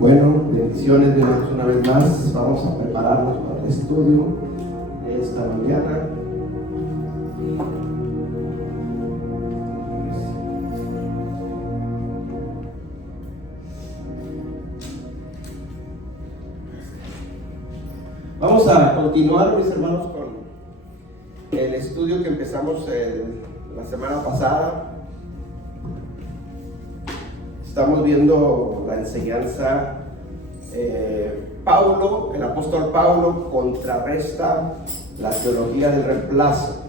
Bueno, bendiciones, bienvenidos una vez más. Vamos a prepararnos para el estudio de esta mañana. Vamos a continuar, mis hermanos, con el estudio que empezamos la semana pasada. Estamos viendo la enseñanza. Pablo, el apóstol Pablo, contrarresta la teología del reemplazo.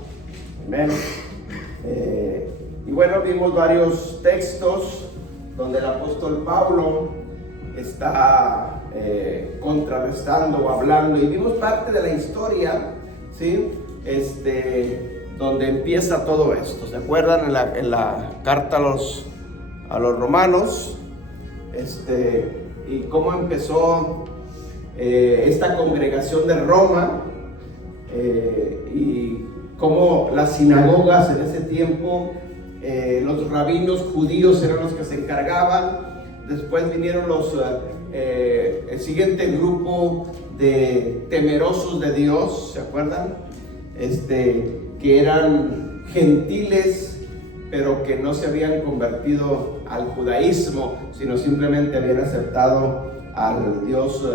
Amén. Y bueno, vimos varios textos donde el apóstol Pablo está contrarrestando o hablando, y vimos parte de la historia, ¿sí? Donde empieza todo esto. ¿Se acuerdan? En la carta a los romanos, y cómo empezó esta congregación de Roma, y cómo las sinagogas en ese tiempo, los rabinos judíos eran los que se encargaban. Después vinieron el siguiente grupo de temerosos de Dios, ¿se acuerdan? Que eran gentiles, pero que no se habían convertido al judaísmo, sino simplemente habían aceptado al Dios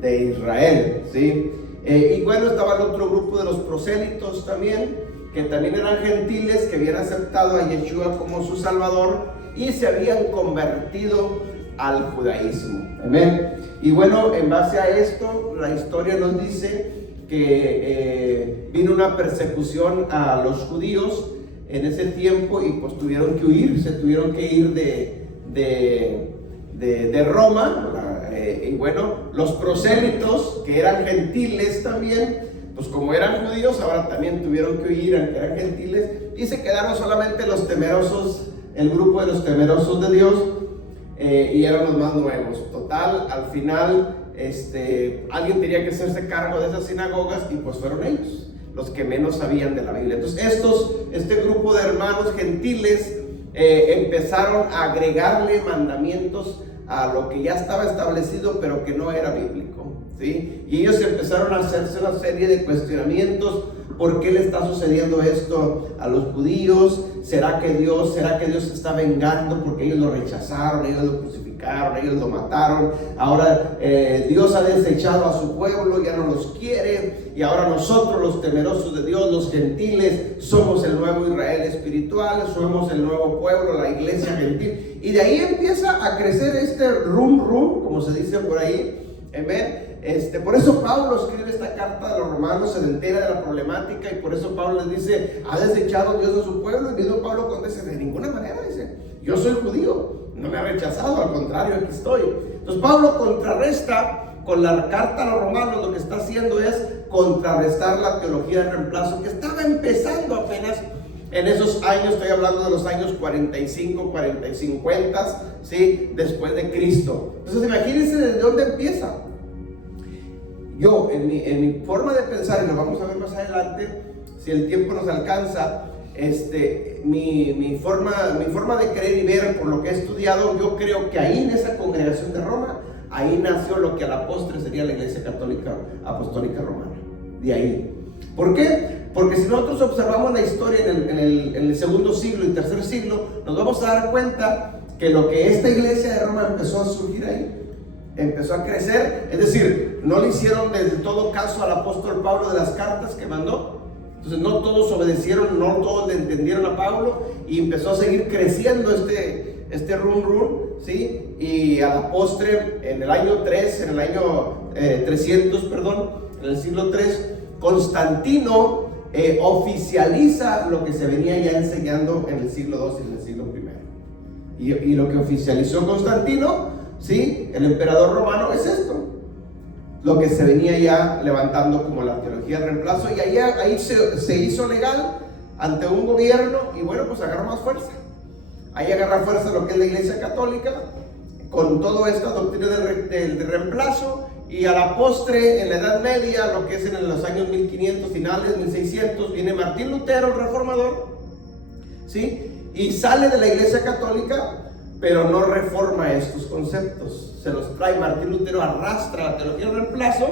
de Israel, ¿sí? Y bueno, estaba el otro grupo de los prosélitos también, que también eran gentiles, que habían aceptado a Yeshua como su Salvador y se habían convertido al judaísmo. Amén. Y bueno, en base a esto, la historia nos dice que vino una persecución a los judíos en ese tiempo, y pues tuvieron que huir, se tuvieron que ir de Roma. Y bueno, los prosélitos, que eran gentiles también, pues como eran judíos, ahora también tuvieron que huir, aunque eran gentiles, y se quedaron solamente los temerosos, el grupo de los temerosos de Dios, y eran los más nuevos. Total, al final, alguien tenía que hacerse cargo de esas sinagogas, y pues fueron ellos los que menos sabían de la Biblia. Entonces este grupo de hermanos gentiles empezaron a agregarle mandamientos a lo que ya estaba establecido, pero que no era bíblico, ¿sí? Y ellos empezaron a hacerse una serie de cuestionamientos. ¿Por qué le está sucediendo esto a los judíos? ¿Será que Dios se está vengando porque ellos lo rechazaron, ellos lo crucificaron, ellos lo mataron? Ahora Dios ha desechado a su pueblo, ya no los quiere, y ahora nosotros, los temerosos de Dios, los gentiles, somos el nuevo Israel espiritual, somos el nuevo pueblo, la iglesia gentil. Y de ahí empieza a crecer este como se dice por ahí. Amén. Por eso Pablo escribe esta carta a los romanos, se entera de la problemática, y por eso Pablo les dice: ¿ha desechado Dios a su pueblo? Y mismo Pablo contesta: de ninguna manera, dice, yo soy judío, no me ha rechazado, al contrario, aquí estoy. Entonces Pablo contrarresta con la carta a los romanos. Lo que está haciendo es contrarrestar la teología del reemplazo, que estaba empezando apenas en esos años. Estoy hablando de los años 45, 40 y 50, ¿sí? Después de Cristo. Entonces imagínense desde dónde empieza. Yo, en mi forma de pensar, y lo vamos a ver más adelante, si el tiempo nos alcanza, mi forma de creer y ver por lo que he estudiado, yo creo que ahí en esa congregación de Roma, ahí nació lo que a la postre sería la Iglesia Católica Apostólica Romana. De ahí. ¿Por qué? Porque si nosotros observamos la historia en el segundo siglo y tercer siglo, nos vamos a dar cuenta que lo que esta iglesia de Roma empezó a surgir ahí, empezó a crecer. Es decir, no le hicieron del todo caso al apóstol Pablo de las cartas que mandó. Entonces no todos obedecieron, no todos le entendieron a Pablo, y empezó a seguir creciendo este ¿sí? Y a la postre, en el año 300, en el siglo 3, Constantino oficializa lo que se venía ya enseñando en el siglo II y en el siglo I. Y lo que oficializó Constantino, ¿sí? El emperador romano, es esto, lo que se venía ya levantando como la teología del reemplazo. Y ahí se hizo legal ante un gobierno, y bueno, pues agarró más fuerza. Ahí agarra fuerza lo que es la Iglesia Católica, con toda esta doctrina del reemplazo. Y a la postre, en la Edad Media, lo que es en los años 1500, finales 1600, viene Martín Lutero, el reformador, ¿sí? Y sale de la Iglesia Católica pero no reforma estos conceptos. Se los trae. Martín Lutero arrastra la teología del reemplazo,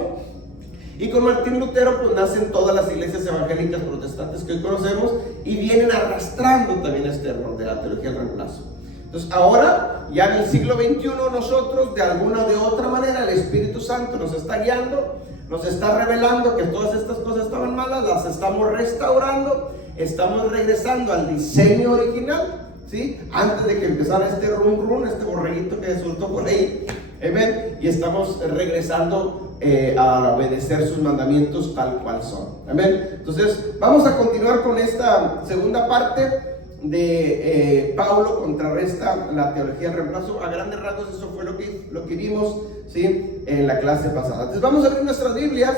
y con Martín Lutero pues nacen todas las iglesias evangélicas protestantes que hoy conocemos, y vienen arrastrando también este error de la teología del reemplazo. Entonces ahora, ya en el siglo XXI, nosotros de alguna o de otra manera el Espíritu Santo nos está guiando, nos está revelando que todas estas cosas estaban malas, las estamos restaurando, estamos regresando al diseño original, ¿sí? Antes de que empezara este run, este borreguito que soltó por ahí, amén, y estamos regresando a obedecer sus mandamientos tal cual son, amén. Entonces vamos a continuar con esta segunda parte de Pablo contrarresta la teología del reemplazo. A grandes rasgos eso fue lo que vimos, ¿sí?, en la clase pasada. Entonces vamos a abrir nuestras Biblias.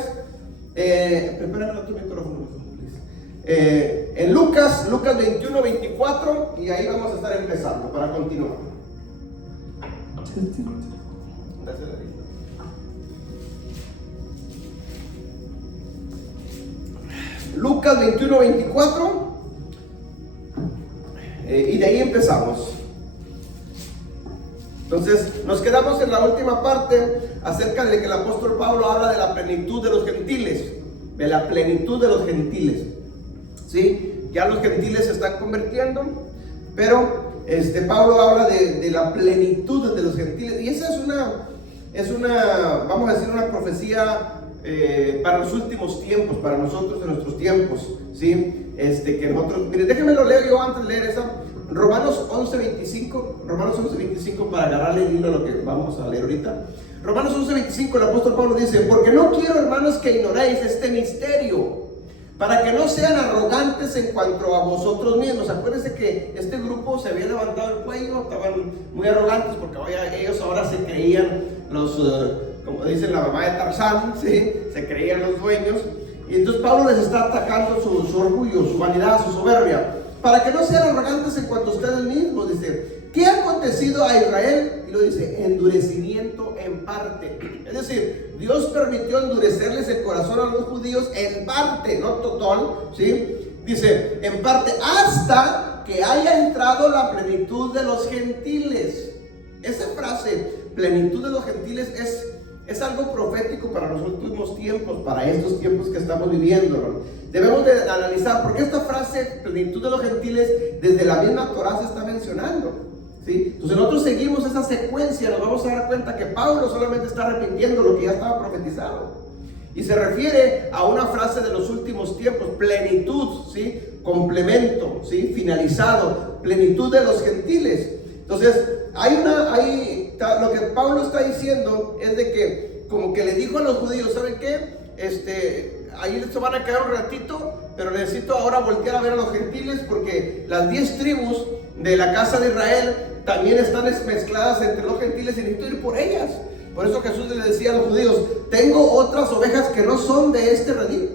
Prepárame tu micrófono, en Lucas 21, 24, y ahí vamos a estar empezando para continuar. Gracias, David. Lucas 21, 24, y de ahí empezamos. Entonces nos quedamos en la última parte acerca de que el apóstol Pablo habla de la plenitud de los gentiles, de la plenitud de los gentiles, ¿sí? Ya los gentiles se están convirtiendo, pero Pablo habla de la plenitud de los gentiles, y esa es una, vamos a decir, una profecía para los últimos tiempos, para nosotros en nuestros tiempos, ¿sí? Que nosotros, miren, déjenme lo leo yo antes de leer esa. Romanos 11:25, para agarrarle el hilo a lo que vamos a leer ahorita. Romanos 11:25, el apóstol Pablo dice: porque no quiero, hermanos, que ignoréis este misterio, para que no sean arrogantes en cuanto a vosotros mismos. Acuérdense que este grupo se había levantado el cuello, estaban muy arrogantes porque ellos ahora se creían los, como dicen la mamá de Tarzán, ¿sí? Se creían los dueños. Y entonces Pablo les está atacando su orgullo, su vanidad, su soberbia, para que no sean arrogantes en cuanto a ustedes mismos. Dice: ¿qué ha acontecido a Israel? Y lo dice: endurecimiento en parte. Es decir, Dios permitió endurecerles el corazón a los judíos en parte, no total, ¿sí? Dice, en parte, hasta que haya entrado la plenitud de los gentiles. Esa frase, plenitud de los gentiles, es algo profético para los últimos tiempos, para estos tiempos que estamos viviendo, ¿no? Debemos de analizar por qué esta frase, plenitud de los gentiles, desde la misma Torá se está mencionando, ¿sí? Entonces nosotros seguimos esa secuencia, nos vamos a dar cuenta que Pablo solamente está repitiendo lo que ya estaba profetizado, y se refiere a una frase de los últimos tiempos, plenitud, ¿sí? Complemento, ¿sí? Finalizado, plenitud de los gentiles. Entonces lo que Pablo está diciendo es de que, como que le dijo a los judíos: ¿saben qué? Ahí se van a quedar un ratito, pero necesito ahora voltear a ver a los gentiles, porque las 10 tribus de la casa de Israel también están mezcladas entre los gentiles y necesito ir por ellas. Por eso Jesús les decía a los judíos: tengo otras ovejas que no son de este redil,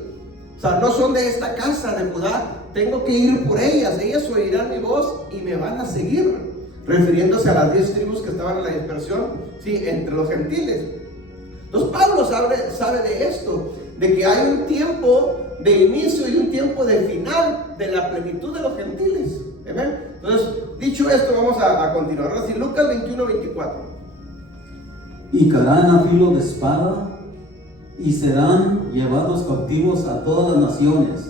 o sea, no son de esta casa de Judá, tengo que ir por ellas oirán mi voz y me van a seguir, refiriéndose a las 10 tribus que estaban en la dispersión, ¿sí? Entre los gentiles. Entonces Pablo sabe de esto, de que hay un tiempo de inicio y un tiempo de final de la plenitud de los gentiles. ¿Amén? Entonces, dicho esto, vamos a continuar. Ahora sí, Lucas 21, 24. Y caerán a filo de espada, y serán llevados cautivos a todas las naciones,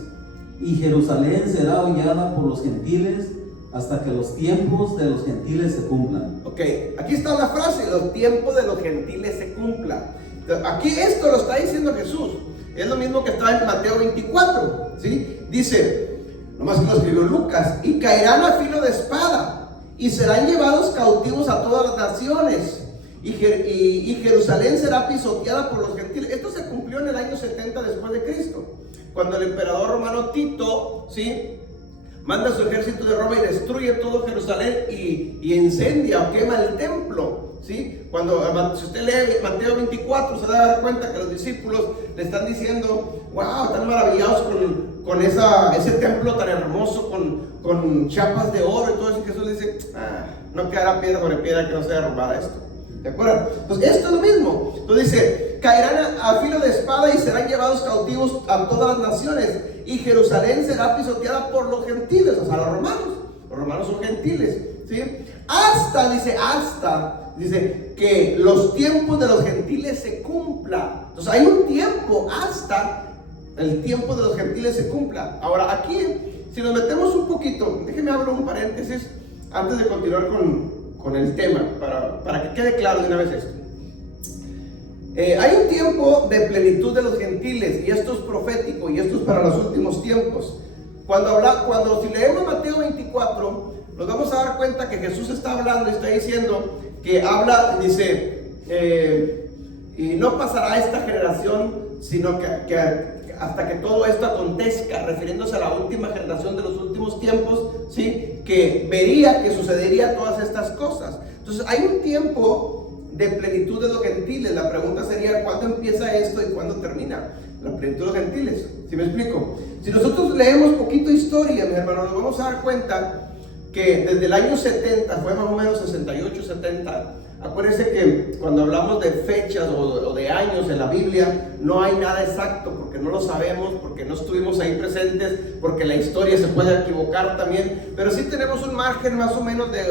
y Jerusalén será hollada por los gentiles, hasta que los tiempos de los gentiles se cumplan. Ok, aquí está la frase: los tiempos de los gentiles se cumplan. Aquí esto lo está diciendo Jesús. Es lo mismo que está en Mateo 24, ¿sí? Dice, nomás que lo escribió Lucas: y caerán a filo de espada, y serán llevados cautivos a todas las naciones, y Jerusalén será pisoteada por los gentiles. Esto se cumplió en el año 70 después de Cristo, cuando el emperador romano Tito, ¿sí?, manda su ejército de Roma y destruye todo Jerusalén y incendia o quema el templo, ¿sí? Cuando, si usted lee Mateo 24, se va a dar cuenta que los discípulos le están diciendo: wow, están maravillados con ese templo tan hermoso, con chapas de oro y todo eso. Y Jesús le dice: no quedará piedra sobre piedra que no sea robada esto. ¿De acuerdo? Entonces esto es lo mismo. Entonces dice: caerán a filo de espada y serán llevados cautivos a todas las naciones, y Jerusalén será pisoteada por los gentiles, o sea, los romanos. Los romanos son gentiles, ¿sí? Dice que los tiempos de los gentiles se cumplan. Entonces hay un tiempo hasta el tiempo de los gentiles se cumpla. Ahora aquí, si nos metemos un poquito, déjenme abrir un paréntesis antes de continuar con el tema, para que quede claro de una vez esto. Hay un tiempo de plenitud de los gentiles, y esto es profético, y esto es para los últimos tiempos. Cuando si leemos Mateo 24, nos vamos a dar cuenta que Jesús está hablando y está diciendo que dice, y no pasará esta generación, sino que hasta que todo esto acontezca, refiriéndose a la última generación de los últimos tiempos, ¿sí? Que vería que sucedería todas estas cosas. Entonces hay un tiempo de plenitud de los gentiles. La pregunta sería, ¿cuándo empieza esto y cuándo termina la plenitud de los gentiles? ¿Sí me explico? Si nosotros leemos poquito historia, mis hermanos, nos vamos a dar cuenta que desde el año 70, fue más o menos 68, 70, acuérdense que cuando hablamos de fechas o de años en la Biblia, no hay nada exacto, porque no lo sabemos, porque no estuvimos ahí presentes, porque la historia se puede equivocar también, pero sí tenemos un margen más o menos de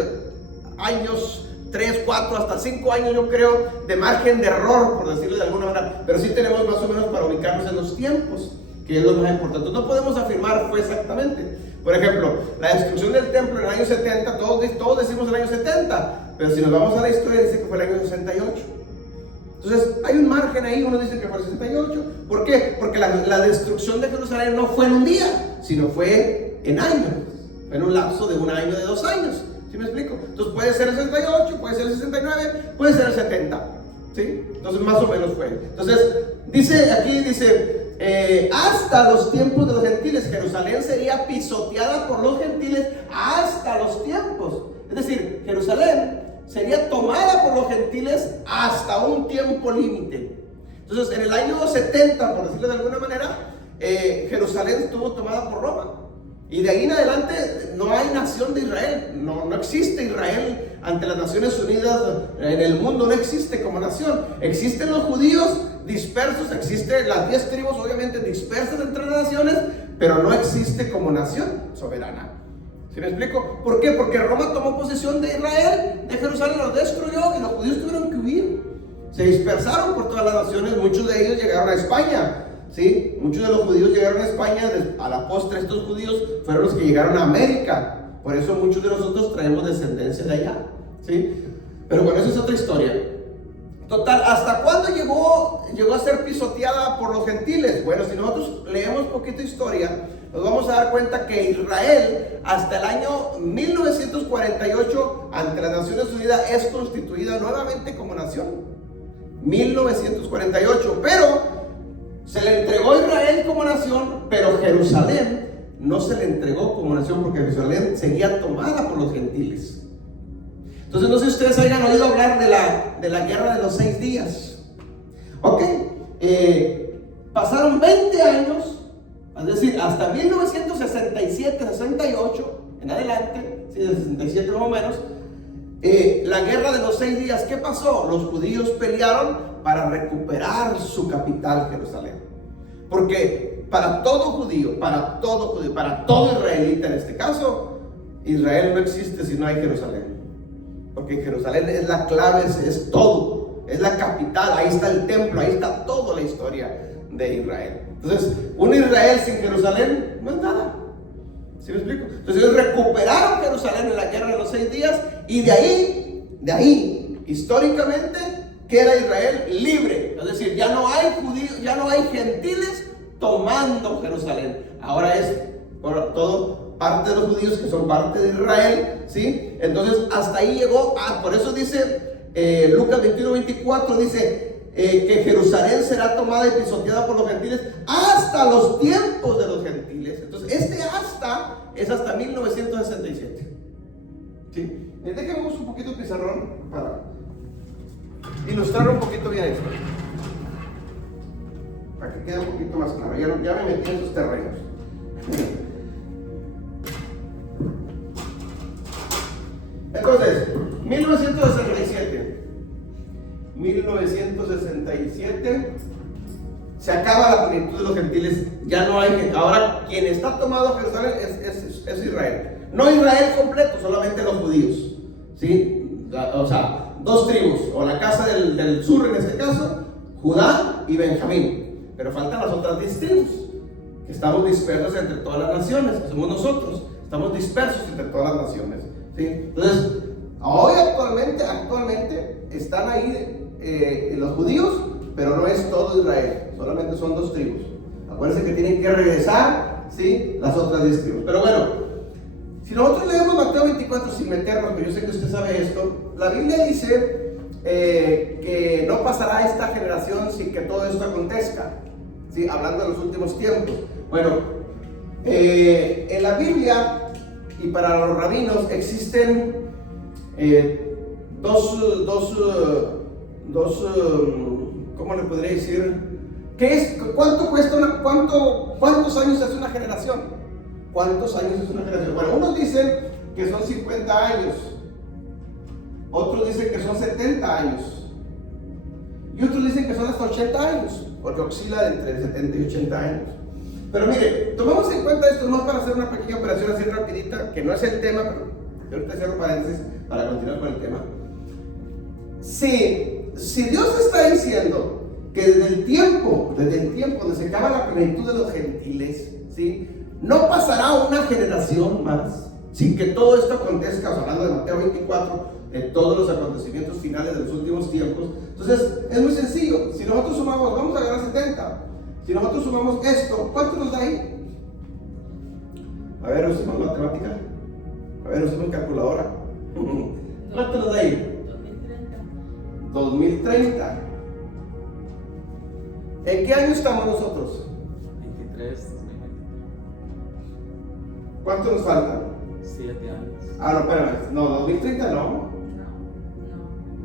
años, 3, 4, hasta 5 años yo creo, de margen de error, por decirlo de alguna manera, pero sí tenemos más o menos para ubicarnos en los tiempos, que es lo más importante. No podemos afirmar fue exactamente. Por ejemplo, la destrucción del templo en el año 70, todos decimos el año 70, pero si nos vamos a la historia dice que fue el año 68. Entonces hay un margen ahí, uno dice que fue el 68. ¿Por qué? Porque la destrucción de Jerusalén no fue en un día, sino fue en años, fue en un lapso de un año, de 2 años. ¿Sí me explico? Entonces puede ser el 68, puede ser el 69, puede ser el 70, ¿sí? Entonces más o menos fue. Entonces dice hasta los tiempos de los gentiles, Jerusalén sería pisoteada por los gentiles hasta los tiempos. Es decir, Jerusalén sería tomada por los gentiles hasta un tiempo límite. Entonces en el año 70, por decirlo de alguna manera, Jerusalén estuvo tomada por Roma. Y de ahí en adelante no hay nación de Israel, no existe Israel ante las Naciones Unidas en el mundo, no existe como nación. Existen los judíos dispersos, existen las 10 tribus obviamente dispersas entre las naciones, pero no existe como nación soberana. ¿Sí me explico? ¿Por qué? Porque Roma tomó posesión de Israel, de Jerusalén, los destruyó y los judíos tuvieron que huir. Se dispersaron por todas las naciones, muchos de ellos llegaron a España. ¿Sí? Muchos de los judíos llegaron a España, a la postre estos judíos fueron los que llegaron a América, por eso muchos de nosotros traemos descendencia de allá, ¿sí? Pero bueno, esa es otra historia. Total, ¿hasta cuándo llegó a ser pisoteada por los gentiles? Bueno, si nosotros leemos poquito historia, nos vamos a dar cuenta que Israel hasta el año 1948 ante las Naciones Unidas es constituida nuevamente como nación. 1948, pero se le entregó a Israel como nación, pero Jerusalén no se le entregó como nación porque Jerusalén seguía tomada por los gentiles. Entonces no sé si ustedes hayan oído hablar de la guerra de los 6 días. Ok, pasaron 20 años, es decir, hasta 1967, 68 en adelante, sí, de 67 más o menos, la guerra de los 6 días. ¿Qué pasó? Los judíos pelearon para recuperar su capital, Jerusalén. Porque para todo judío, para todo israelita en este caso, Israel no existe si no hay Jerusalén. Porque Jerusalén es la clave, es todo, es la capital, ahí está el templo, ahí está toda la historia de Israel. Entonces, un Israel sin Jerusalén no es nada. ¿Sí me explico? Entonces ellos recuperaron Jerusalén en la guerra de los 6 días y de ahí, históricamente, queda Israel libre. Es decir, ya no hay judíos, ya no hay gentiles tomando Jerusalén. Ahora es todo parte de los judíos que son parte de Israel, ¿sí? Entonces hasta ahí llegó, por eso dice Lucas 21-24, dice que Jerusalén será tomada y pisoteada por los gentiles hasta los tiempos de los gentiles. Entonces hasta es hasta 1967, ¿sí? Déjenme un poquito el pizarrón para ilustrar un poquito bien esto, para que quede un poquito más claro. Ya me metí en esos terrenos. Entonces, 1967 se acaba la plenitud de los gentiles, ya no hay. Ahora quien está tomado Jerusalén es Israel, no Israel completo, solamente los judíos. ¿sí? O sea, dos tribus, o la casa del sur en este caso, Judá y Benjamín. Pero faltan las otras 10 tribus, que estamos dispersos entre todas las naciones, que somos nosotros, estamos dispersos entre todas las naciones, ¿sí? Entonces, hoy actualmente están ahí los judíos, pero no es todo Israel, solamente son 2 tribus. Acuérdense que tienen que regresar, ¿sí?, las otras 10 tribus. Pero bueno, si nosotros leemos Mateo 24 sin meternos, pero yo sé que usted sabe esto, la Biblia dice que no pasará esta generación sin que todo esto acontezca, ¿sí?, hablando de los últimos tiempos. Bueno, en la Biblia y para los rabinos existen ¿cómo le podría decir? ¿Cuántos años es una generación? ¿Cuántos años es una generación? Bueno, unos dicen que son 50 años, otros dicen que son 70 años, y otros dicen que son hasta 80 años, porque oscila entre 70 y 80 años. Pero mire, tomamos en cuenta esto no para hacer una pequeña operación así rapidita, que no es el tema, pero yo ahorita cierro paréntesis para continuar con el tema. Si Dios está diciendo que desde el tiempo donde se acaba la plenitud de los gentiles, ¿sí?, no pasará una generación más sin que todo esto acontezca, hablando de Mateo 24, de todos los acontecimientos finales de los últimos tiempos. Entonces, es muy sencillo. Si nosotros sumamos, vamos a agarrar 70. Si nosotros sumamos esto, ¿cuánto nos da ahí? A ver, usemos matemática. A ver, usemos calculadora. ¿Cuánto nos da ahí? 2030. ¿En qué año estamos nosotros? 23. ¿Cuánto nos falta? 7 años. Ah, no, espérame. No, 2030 no.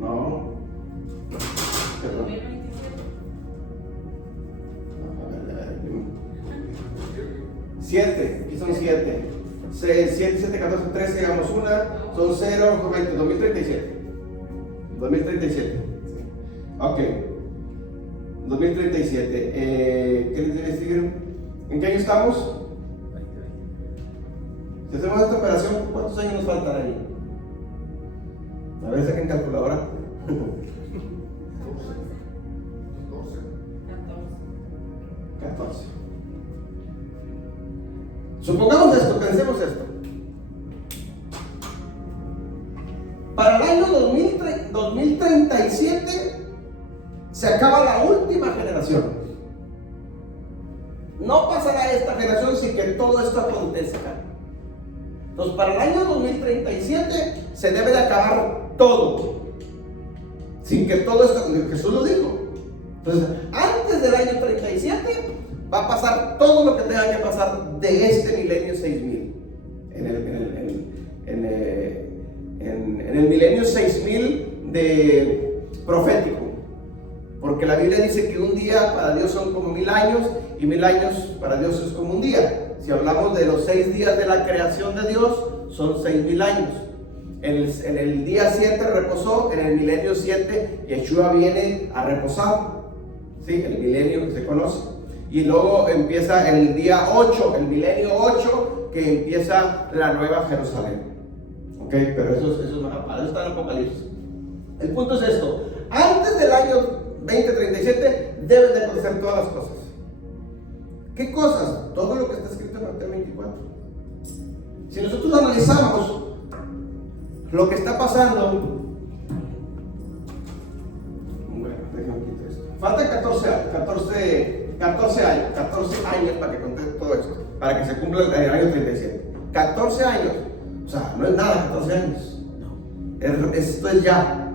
No. Perdón. 7, aquí son 7. 7, 14, 13, digamos una, son 0, 20, 2037. 2037. Ok. 2037. ¿Qué les debe decir? ¿En qué año estamos? Si hacemos esta operación, ¿cuántos años nos faltan ahí? A ver, saquen calculadora. 14. Supongamos esto, pensemos esto. Para el año 2037 se acaba la última generación. No pasará esta generación sin que todo esto acontezca. Entonces, para el año 2037 se debe de acabar todo, sin que todo esto, Jesús lo dijo. Entonces, antes del año 37 va a pasar todo lo que tenga que pasar de este milenio 6000. En el milenio 6000 de profético. Porque la Biblia dice que un día para Dios son como 1000 años y 1000 años para Dios es como un día. Si hablamos de los 6 días de la creación de Dios, son 6000 años. En el día 7 reposó, en el milenio 7 Yeshua viene a reposar, ¿sí? El milenio que se conoce. Y luego empieza el día 8, el milenio 8, que empieza la nueva Jerusalén. Ok, pero eso está en Apocalipsis. El punto es esto: antes del año 2037 deben de acontecer todas las cosas. ¿Qué cosas? Todo lo que está escrito en Mateo 24. Si nosotros analizamos lo que está pasando, bueno, déjame quitar esto. Faltan 14 años para que conteste todo esto, para que se cumpla el año 37. 14 años, o sea, no es nada 14 años. No. Esto es ya.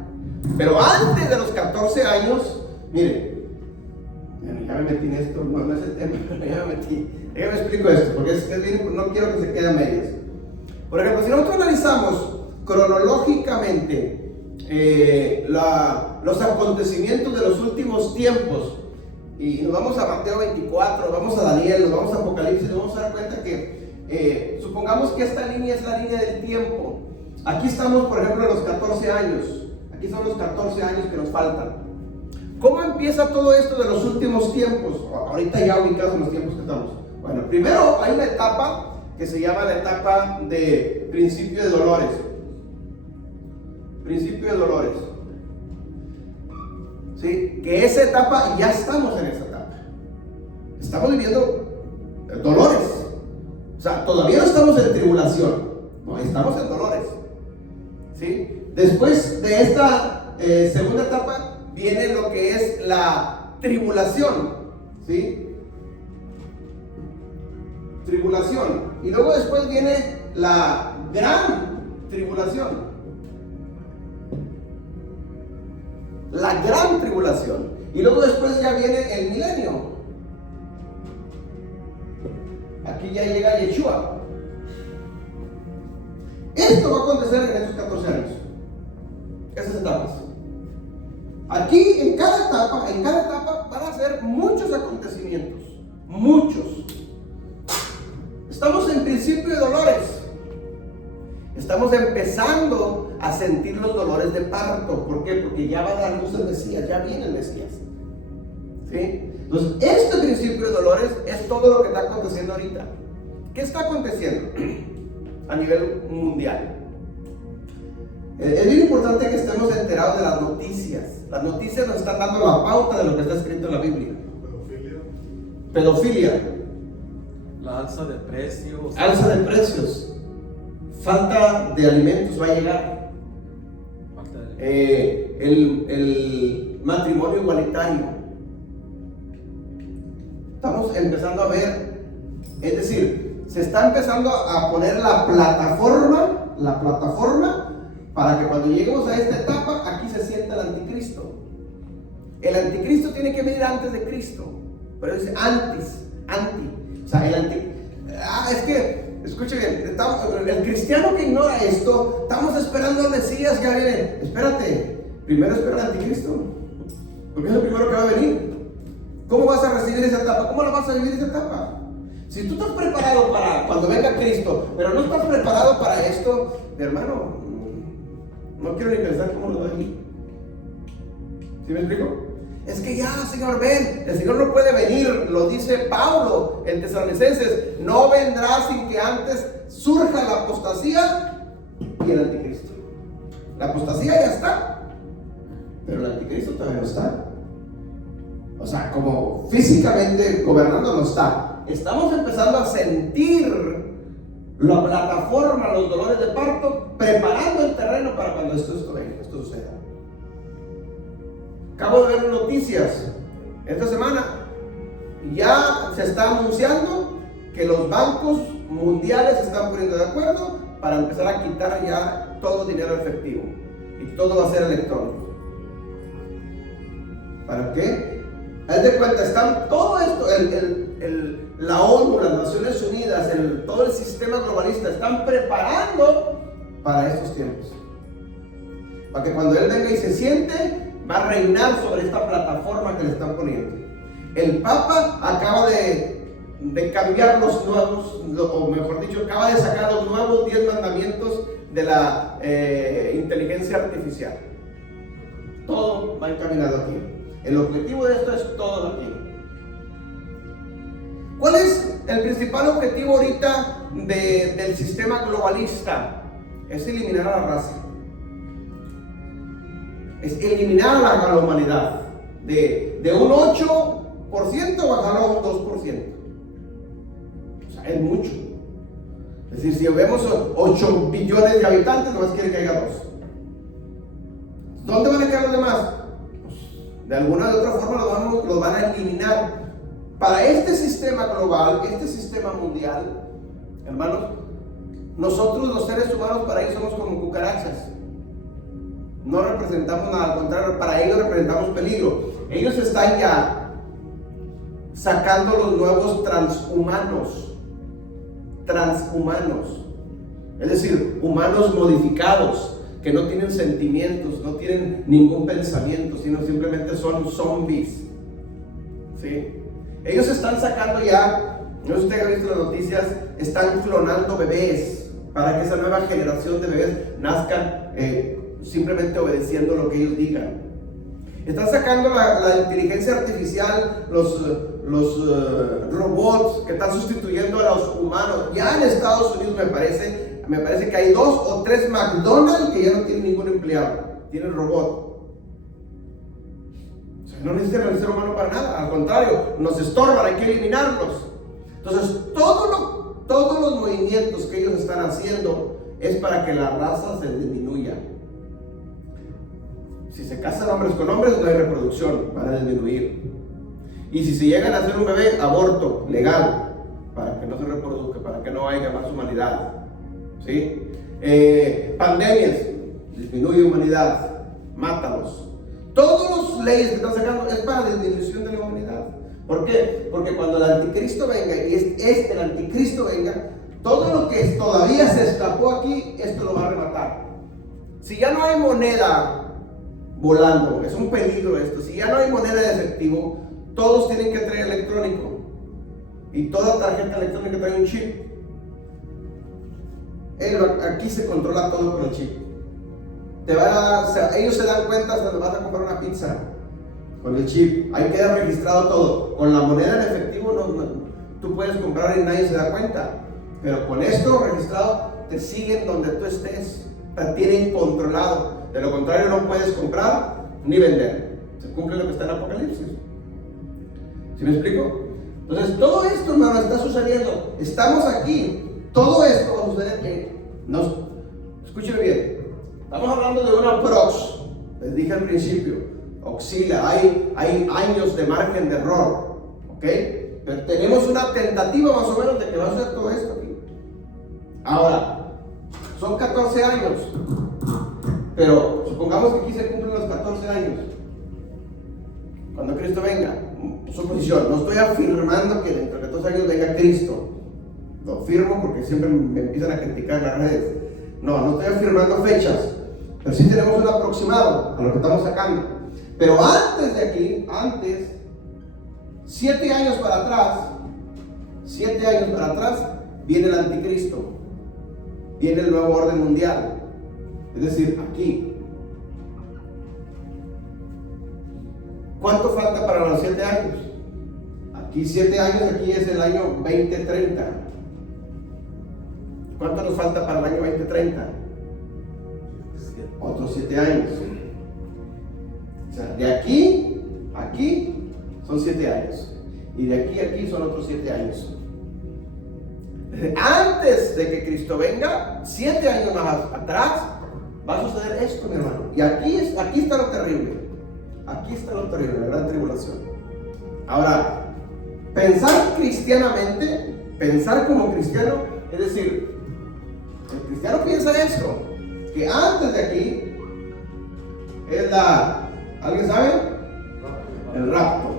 Pero antes de los 14 años, mire, ya me metí en esto, no es el tema, ya me metí. Déjame explico esto, porque no quiero que se quede a medias. Por ejemplo, si nosotros analizamos cronológicamente los acontecimientos de los últimos tiempos, y nos vamos a Mateo 24, nos vamos a Daniel, nos vamos a Apocalipsis, nos vamos a dar cuenta que supongamos que esta línea es la línea del tiempo. Aquí estamos, por ejemplo, en los 14 años. Aquí son los 14 años que nos faltan. ¿Cómo empieza todo esto de los últimos tiempos? Ahorita ya ubicados en los tiempos que estamos. Bueno, primero hay una etapa que se llama la etapa de principio de dolores. principio de dolores. ¿Sí? Que esa etapa, ya estamos en esa etapa. Estamos viviendo dolores. O sea, todavía no estamos en tribulación, no, estamos en dolores. ¿Sí? Después de esta segunda etapa viene lo que es la tribulación. ¿Sí? Tribulación. Y luego después viene la gran tribulación. La gran tribulación. Y luego después ya viene el milenio. Aquí ya llega Yeshua. Esto va a acontecer en estos 14 años. Esas etapas. Aquí en cada etapa van a ser muchos acontecimientos. Muchos. Estamos en principio de dolores. Estamos empezando a sentir los dolores de parto. ¿Por qué? Porque ya va a dar luz el Mesías, ya viene el Mesías. ¿Sí? Entonces, este principio de dolores es todo lo que está aconteciendo ahorita. ¿Qué está aconteciendo a nivel mundial? Es bien importante que estemos enterados de las noticias. Las noticias nos están dando la pauta de lo que está escrito en la Biblia. Pedofilia. La alza de precios. Alza de precios. Falta de alimentos va a llegar. Falta de... El matrimonio igualitario. Estamos empezando a ver, es decir, se está empezando a poner la plataforma para que cuando lleguemos a esta etapa, aquí se sienta el anticristo. El anticristo tiene que venir antes de Cristo, pero dice anti. O sea, es que, escuche bien, el cristiano que ignora esto, estamos esperando al Mesías, ya viene. Espérate, primero espera al anticristo, porque es el primero que va a venir. ¿Cómo vas a recibir esa etapa? ¿Cómo la vas a vivir esa etapa? Si tú estás preparado para cuando venga Cristo, pero no estás preparado para esto, mi hermano, no quiero ni pensar cómo lo va a vivir. ¿Sí me explico? Es que ya, Señor, ven, el Señor no puede venir, lo dice Pablo en Tesalonicenses, no vendrá sin que antes surja la apostasía y el anticristo. La apostasía ya está, pero el anticristo todavía no está. O sea, como físicamente gobernando no está. Estamos empezando a sentir la plataforma, los dolores de parto, preparando el terreno para cuando esto suceda. Acabo de ver noticias esta semana. Ya se está anunciando que los bancos mundiales se están poniendo de acuerdo para empezar a quitar ya todo dinero efectivo. Y todo va a ser electrónico. ¿Para qué? Haz de cuenta, están todo esto, la ONU, las Naciones Unidas, todo el sistema globalista, están preparando para estos tiempos. Para que cuando Él venga y se siente, va a reinar sobre esta plataforma que le están poniendo. El Papa acaba de cambiar los nuevos, o mejor dicho, acaba de sacar los nuevos 10 mandamientos de la inteligencia artificial. Todo va encaminado aquí. El objetivo de esto es todo aquí. ¿Cuál es el principal objetivo ahorita del sistema globalista? Es eliminar a la raza. Es eliminar a la humanidad. De un 8% bajarlo a un 2%. O sea, es mucho. Es decir, si vemos 8 billones de habitantes, nomás quiere que haya 2. ¿Dónde van a quedar los demás? De alguna u otra forma los van a eliminar. Para este sistema global, este sistema mundial, hermanos, nosotros los seres humanos para ellos somos como cucarachas. No representamos nada, al contrario, para ellos representamos peligro. Ellos están ya sacando los nuevos transhumanos. Es decir, humanos modificados, que no tienen sentimientos, no tienen ningún pensamiento, sino simplemente son zombies. ¿Sí? Ellos están sacando ya, no sé si usted ha visto las noticias, están clonando bebés para que esa nueva generación de bebés nazcan simplemente obedeciendo lo que ellos digan. Están sacando la inteligencia artificial, los robots que están sustituyendo a los humanos. Ya en Estados Unidos, me parece, me parece que hay 2 o 3 McDonald's que ya no tienen ningún empleado, tienen robot. O sea, no necesitan al ser humano para nada, al contrario, nos estorban, hay que eliminarlos. Entonces, todos los movimientos que ellos están haciendo es para que la raza se disminuya. Si se casan hombres con hombres, no hay reproducción, van a disminuir. Y si se llegan a hacer un bebé, aborto legal, para que no se reproduzca, para que no haya más humanidad. ¿Sí? Pandemias, disminuye humanidad, mátalos. Todas las leyes que están sacando es para la disminución de la humanidad. ¿Por qué? Porque cuando el anticristo venga, y el anticristo venga, todo lo que todavía se escapó aquí, esto lo va a arrebatar. Si ya no hay moneda volando, es un peligro esto. Si ya no hay moneda de efectivo, todos tienen que traer electrónico. Y toda tarjeta electrónica trae un chip. Aquí se controla todo con el chip. Ellos se dan cuenta cuando vas a comprar una pizza con el chip. Ahí queda registrado todo. Con la moneda en efectivo tú puedes comprar y nadie se da cuenta. Pero con esto registrado te siguen donde tú estés. Te tienen controlado. De lo contrario no puedes comprar ni vender. Se cumple lo que está en Apocalipsis. ¿Sí me explico? Entonces todo esto, hermano, está sucediendo. Estamos aquí. Todo esto va a suceder. Escúcheme bien. Estamos hablando de una prox. Les dije al principio. Oscila. Hay años de margen de error. ¿Ok? Pero tenemos una tentativa más o menos de que va a suceder todo esto aquí. Ahora, son 14 años. Pero supongamos que aquí se cumplen los 14 años. Cuando Cristo venga, suposición, no estoy afirmando que dentro de 14 años venga Cristo. Lo firmo porque siempre me empiezan a criticar en las redes. No estoy afirmando fechas, pero sí tenemos un aproximado a lo que estamos sacando. Pero antes de aquí, 7 años para atrás, viene el anticristo. Viene el nuevo orden mundial. Es decir, aquí. ¿Cuánto falta para los 7 años? Aquí 7 años, aquí es el año 2030. ¿Cuánto nos falta para el año 2030? Otros 7 años. O sea, de aquí a aquí son 7 años. Y de aquí a aquí son otros 7 años. Antes de que Cristo venga, 7 años más atrás, va a suceder esto, mi hermano. Y aquí está lo terrible. Aquí está lo terrible, la gran tribulación. Ahora, pensar cristianamente, pensar como cristiano, es decir, el cristiano piensa esto, que antes de aquí es ¿alguien sabe? El rapto.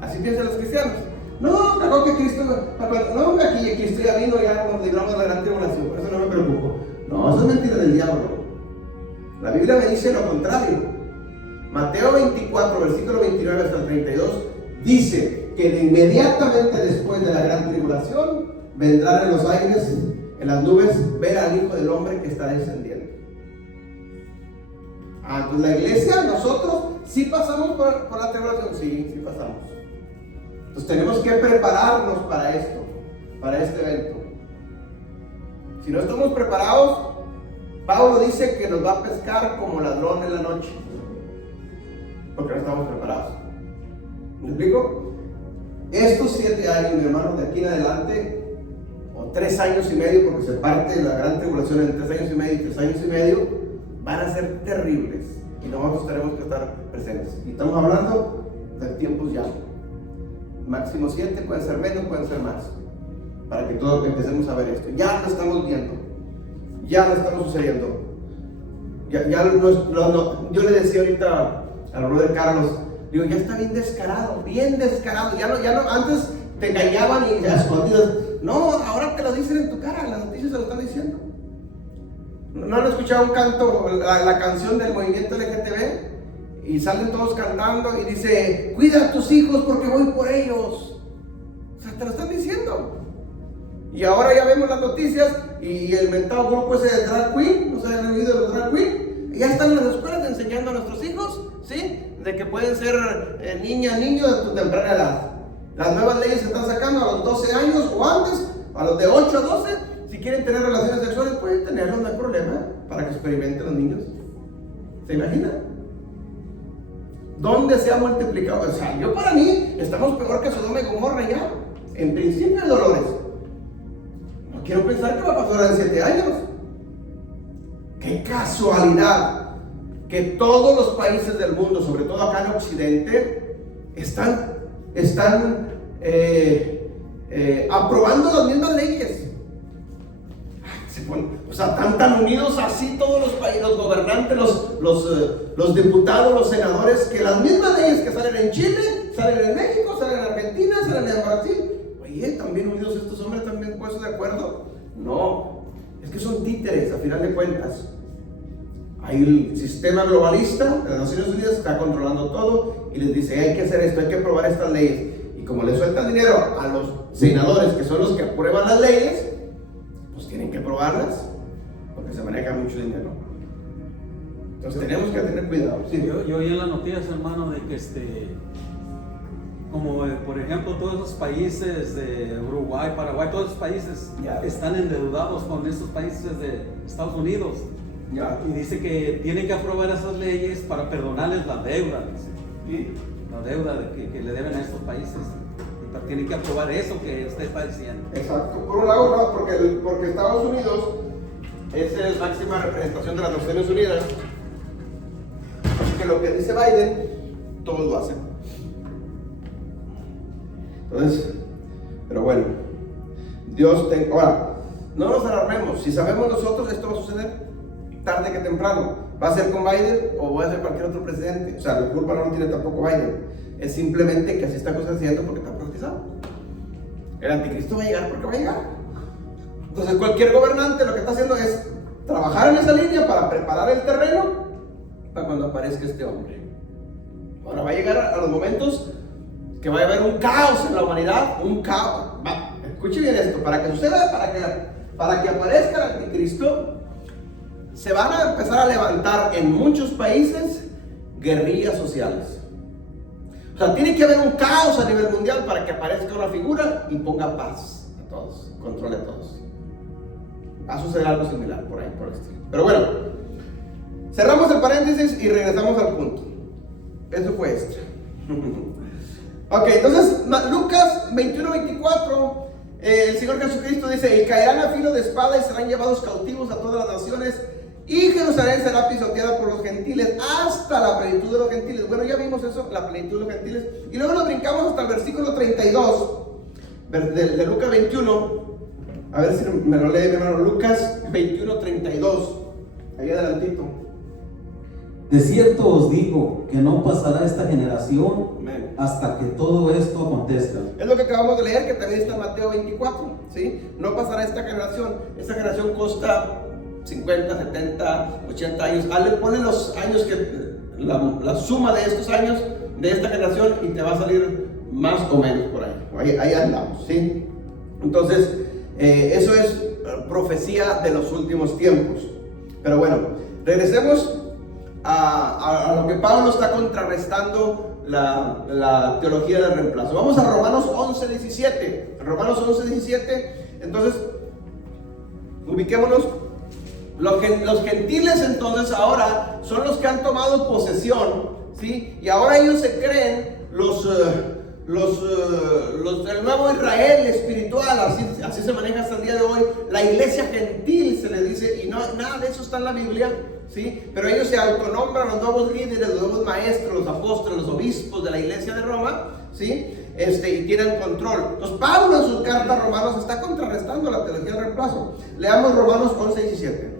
Así piensan los cristianos. No, que Cristo, aquí Cristo ya vino, ya nos libramos de la gran tribulación, por eso no me preocupo. No, eso es mentira del diablo. La Biblia me dice lo contrario. Mateo 24, versículo 29 hasta el 32, dice que de inmediatamente después de la gran tribulación, vendrán en los aires, en las nubes, ver al Hijo del Hombre que está descendiendo. Pues la iglesia, nosotros, ¿sí pasamos por la tribulación? Sí pasamos. Entonces tenemos que prepararnos para esto, para este evento. Si no estamos preparados, Pablo dice que nos va a pescar como ladrón en la noche, porque no estamos preparados. ¿Me explico? Estos 7 años, mi hermano, de aquí en adelante, o 3 años y medio, porque se parte la gran tribulación en 3 años y medio y 3 años y medio, van a ser terribles y nosotros tenemos que estar presentes. Y estamos hablando de tiempos ya. Máximo 7, pueden ser menos, pueden ser más, para que todos empecemos a ver esto. Ya lo estamos viendo, ya lo estamos sucediendo. Yo le decía ahorita al brother Carlos, digo, ya está bien descarado, ya no, antes te engañaban y a escondidas. No, ahora te lo dicen en tu cara, las noticias se lo están diciendo. ¿No han escuchado un canto, la canción del movimiento LGTB? Y salen todos cantando y dice, cuida a tus hijos porque voy por ellos. O sea, te lo están diciendo. Y ahora ya vemos las noticias y el mentado grupo ese de drag queen, no sé, han oído de los drag queen, ya están en las escuelas enseñando a nuestros hijos, ¿sí? De que pueden ser niñas, niños de tu temprana edad. Las nuevas leyes se están sacando a los 12 años o antes, a los de 8 a 12, si quieren tener relaciones sexuales, pueden tenerlo, no hay problema, para que experimenten los niños. ¿Se imaginan? ¿Dónde se ha multiplicado? O sea, yo para mí, estamos peor que Sodoma y Gomorra ya, en principio de dolores. No quiero pensar qué va a pasar en 7 años. ¡Qué casualidad! Que todos los países del mundo, sobre todo acá en Occidente, están aprobando las mismas leyes. O sea, están tan unidos así todos los países, los gobernantes, los diputados, los senadores, que las mismas leyes que salen en Chile, salen en México, salen en Argentina, salen en Brasil. Oye, ¿también unidos estos hombres también puestos de acuerdo? No, es que son títeres a final de cuentas. Ahí el sistema globalista de las Naciones Unidas está controlando todo y les dice, hay que hacer esto, hay que aprobar estas leyes. Y como le sueltan dinero a los senadores, que son los que aprueban las leyes, pues tienen que aprobarlas, porque se maneja mucho dinero. Entonces tenemos que tener cuidado. Sí. Yo oí en las noticias, hermano, de que como por ejemplo todos esos países de Uruguay, Paraguay, todos esos países están endeudados con esos países de Estados Unidos. Y dice que tienen que aprobar esas leyes para perdonarles la deuda, dice. La deuda que le deben a estos países. Y tienen que aprobar eso que usted está diciendo. Exacto. Por un lado, no, porque Estados Unidos es la máxima representación de las Naciones Unidas. Así que lo que dice Biden, todos lo hacen. Entonces, pero bueno, ahora, no nos alarmemos. Si sabemos nosotros, esto va a suceder tarde que temprano. ¿Va a ser con Biden o va a ser cualquier otro presidente? O sea, la culpa no tiene tampoco Biden. Es simplemente que así está sucediendo porque está profetizado. El anticristo va a llegar porque va a llegar. Entonces cualquier gobernante lo que está haciendo es trabajar en esa línea para preparar el terreno para cuando aparezca este hombre. Ahora va a llegar a los momentos que va a haber un caos en la humanidad, un caos. Escuche bien esto, para que suceda, para que aparezca el anticristo, se van a empezar a levantar en muchos países guerrillas sociales. O sea, tiene que haber un caos a nivel mundial para que aparezca una figura y ponga paz a todos, controle a todos. Va a suceder algo similar por ahí, por el estilo. Pero bueno, cerramos el paréntesis y regresamos al punto. Eso fue extra. Ok, entonces Lucas 21-24, el Señor Jesucristo dice: y caerán a filo de espada y serán llevados cautivos a todas las naciones, y Jerusalén será pisoteada por los gentiles hasta la plenitud de los gentiles. Bueno, ya vimos eso, la plenitud de los gentiles. Y luego nos brincamos hasta el versículo 32 de Lucas 21. A ver si me lo lee mi hermano. Lucas 21-32, ahí adelantito. De cierto os digo que no pasará esta generación hasta que todo esto acontezca. Es lo que acabamos de leer, que también está en Mateo 24, ¿sí? No pasará esta generación. Esta generación consta 50, 70, 80 años. Ponle los años que la suma de estos años de esta generación y te va a salir más o menos por ahí. Ahí andamos, ¿sí? Entonces, eso es profecía de los últimos tiempos. Pero bueno, regresemos a lo que Pablo está contrarrestando la teología del reemplazo. Vamos a Romanos 11:17. Romanos 11:17. Entonces, ubiquémonos. Los gentiles entonces ahora son los que han tomado posesión, ¿sí? Y ahora ellos se creen el nuevo Israel espiritual, así se maneja hasta el día de hoy. La iglesia gentil se le dice, y no, nada de eso está en la Biblia, ¿sí? Pero ellos se autonombran los nuevos líderes, los nuevos maestros, los apóstoles, los obispos de la iglesia de Roma, ¿sí? Y tienen control. Entonces Pablo en sus cartas a Romanos está contrarrestando la teología del reemplazo. Leamos Romanos 11:17.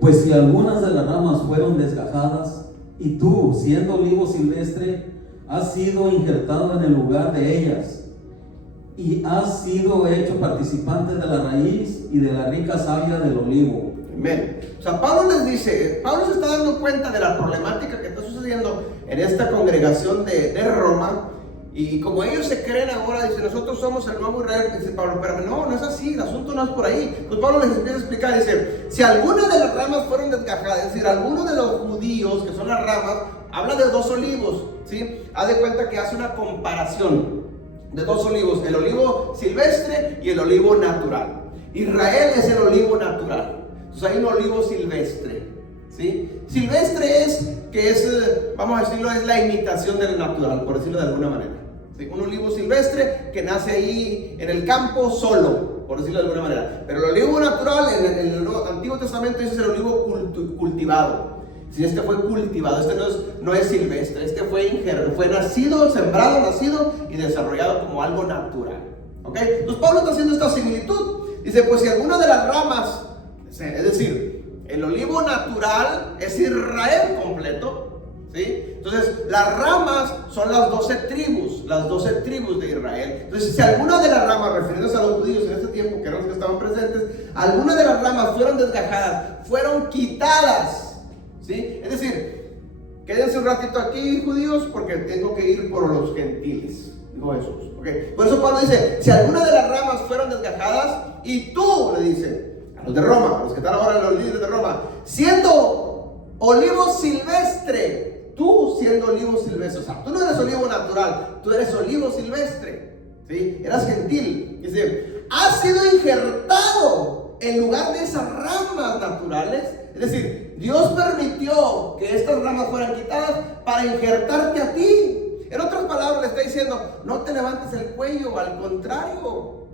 Pues si algunas de las ramas fueron desgajadas, y tú, siendo olivo silvestre, has sido injertado en el lugar de ellas, y has sido hecho participante de la raíz y de la rica savia del olivo. Amén. O sea, Pablo les dice, Pablo se está dando cuenta de la problemática que está sucediendo en esta congregación de Roma. Y como ellos se creen ahora, dice, nosotros somos el nuevo Israel. Dice Pablo, pero no es así, el asunto no es por ahí. Pues Pablo les empieza a explicar, dice, si algunas de las ramas fueron desgajadas, es decir, algunos de los judíos, que son las ramas, habla de dos olivos, ¿sí? Haz de cuenta que hace una comparación de dos olivos, el olivo silvestre y el olivo natural. Israel es el olivo natural, entonces hay un olivo silvestre, ¿sí? Silvestre vamos a decirlo, es la imitación del natural, por decirlo de alguna manera, ¿sí? Un olivo silvestre que nace ahí en el campo solo, por decirlo de alguna manera. Pero el olivo natural, en el Antiguo Testamento, ese es el olivo cultivado. Si este fue cultivado, este no es silvestre, este fue nacido, sembrado, nacido y desarrollado como algo natural. ¿Ok? Entonces Pablo está haciendo esta similitud. Dice, pues si alguna de las ramas, es decir, el olivo natural es Israel completo, ¿sí? Entonces las ramas son las 12 tribus de Israel. Entonces si alguna de las ramas, refiriéndose a los judíos en ese tiempo, que eran los que estaban presentes, alguna de las ramas fueron desgajadas, fueron quitadas, ¿sí? Es decir, quédense un ratito aquí, judíos, porque tengo que ir por los gentiles, dijo Jesús. ¿Okay? Por eso Pablo dice, si alguna de las ramas fueron desgajadas, y tú, le dice a los de Roma, a los que están ahora los líderes de Roma, siendo olivo silvestre, tú siendo olivo silvestre, o sea, tú no eres olivo natural, tú eres olivo silvestre, ¿sí? Eras gentil. Dice, has sido injertado en lugar de esas ramas naturales. Es decir, Dios permitió que estas ramas fueran quitadas para injertarte a ti. En otras palabras, le está diciendo, no te levantes el cuello, al contrario,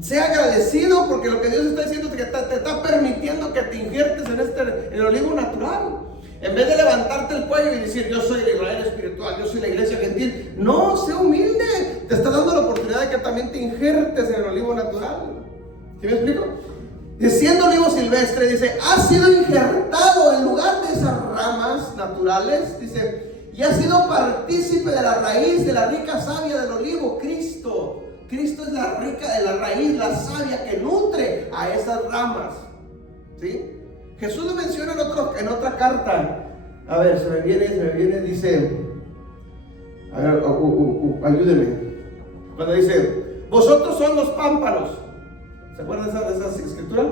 sea agradecido, porque lo que Dios está diciendo es que te está permitiendo que te injertes en el olivo natural. En vez de levantarte el cuello y decir, yo soy el Israel espiritual, yo soy la iglesia gentil, no, sé humilde, te está dando la oportunidad de que también te injertes en el olivo natural. ¿Sí me explico? Siendo olivo silvestre, dice, has sido injertado en lugar de esas ramas naturales, dice, y has sido partícipe de la raíz, de la rica savia del olivo, Cristo. Cristo es la rica de la raíz, la savia que nutre a esas ramas, ¿sí? Jesús lo menciona en otra carta. A ver, se me viene, dice, a ver, ayúdenme. Cuando dice, vosotros son los pámpanos. ¿Se acuerdan de esa escritura?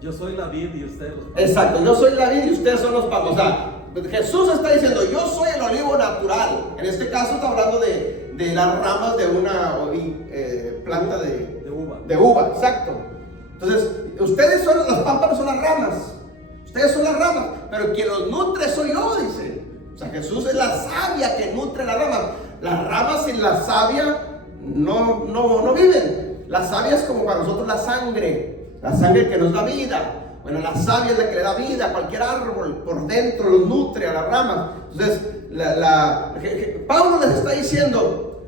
Yo soy la vid y ustedes los pámpanos. Exacto, yo soy la vid y ustedes son los pámpanos. O sea, Jesús está diciendo, yo soy el olivo natural. En este caso está hablando de las ramas de una planta de uva, exacto. Entonces, ustedes son los pámpanos, son las ramas. Ustedes son las ramas, pero quien los nutre soy yo, dice. O sea, Jesús es la savia que nutre las ramas. Las ramas sin la savia no viven. La savia es como para nosotros la sangre que nos da vida. Bueno, la savia es la que le da vida a cualquier árbol, por dentro los nutre a las ramas. Entonces, Pablo les está diciendo,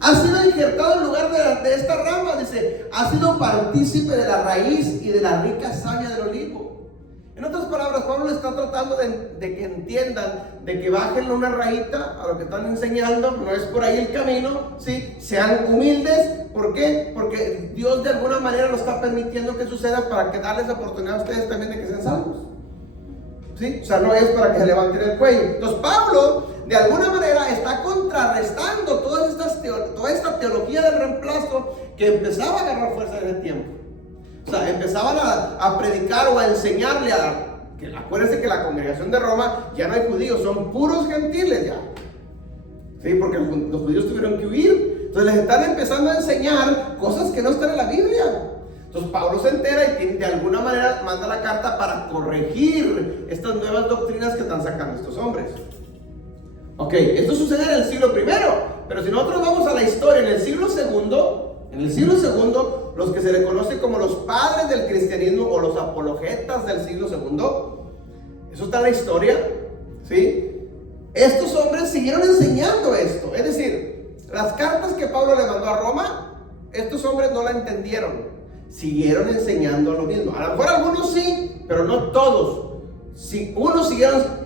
ha sido injertado en lugar de esta rama, dice, ha sido partícipe de la raíz y de la rica savia del olivo. En otras palabras, Pablo está tratando de que entiendan, de que bajen una rayita a lo que están enseñando, no es por ahí el camino, ¿sí? Sean humildes. ¿Por qué? Porque Dios de alguna manera lo está permitiendo que suceda para que darles la oportunidad a ustedes también de que sean salvos, ¿sí? O sea, no es para que se levanten el cuello. Entonces Pablo de alguna manera está contrarrestando toda esta teología del reemplazo que empezaba a agarrar fuerza en ese tiempo. O sea, empezaban a predicar o a enseñarle acuérdense que la congregación de Roma ya no hay judíos, son puros gentiles ya, ¿sí? Porque los judíos tuvieron que huir. Entonces les están empezando a enseñar cosas que no están en la Biblia. Entonces Pablo se entera y de alguna manera manda la carta para corregir estas nuevas doctrinas que están sacando estos hombres. Ok, esto sucede en el siglo I, pero si nosotros vamos a la historia, en el siglo II, los que se le conoce como los padres del cristianismo o los apologetas del siglo II, eso está en la historia, ¿sí? Estos hombres siguieron enseñando esto, es decir, las cartas que Pablo le mandó a Roma, estos hombres no la entendieron, siguieron enseñando lo mismo. A lo mejor algunos sí, pero no todos. Unos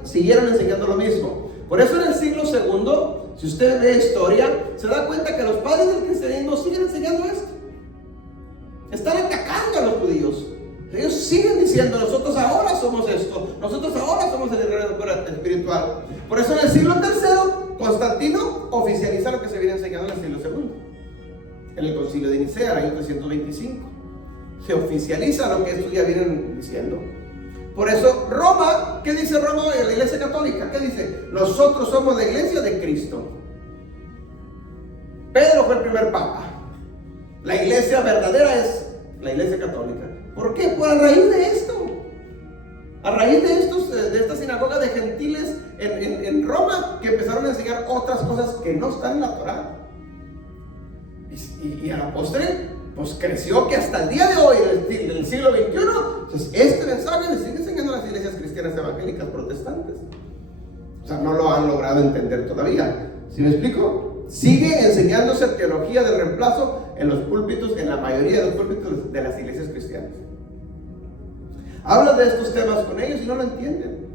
siguieron enseñando lo mismo. Por eso en el siglo II, si usted ve historia, se da cuenta que los padres del cristianismo siguen enseñando esto. Están atacando a los judíos. Ellos siguen diciendo, nosotros ahora somos esto, nosotros ahora somos el Israel espiritual. Por eso en el siglo III, Constantino oficializa lo que se viene enseñando en el siglo II. En el concilio de Nicea, en el año 325. Se oficializa lo que estos ya vienen diciendo. Por eso Roma, ¿qué dice Roma hoy? La iglesia católica, ¿qué dice? Nosotros somos la iglesia de Cristo. Pedro fue el primer papa. La iglesia verdadera es la iglesia católica. ¿Por qué? Pues a raíz de esto. A raíz de esta sinagoga de gentiles en Roma, que empezaron a enseñar otras cosas que no están en la Torá. Y a la postre, pues creció que hasta el día de hoy, en el siglo XXI, pues este mensaje le sigue enseñando a las iglesias cristianas evangélicas protestantes. O sea, no lo han logrado entender todavía. ¿Sí me explico? Sigue enseñándose teología del reemplazo en los púlpitos, en la mayoría de los púlpitos de las iglesias cristianas. Habla de estos temas con ellos y no lo entienden.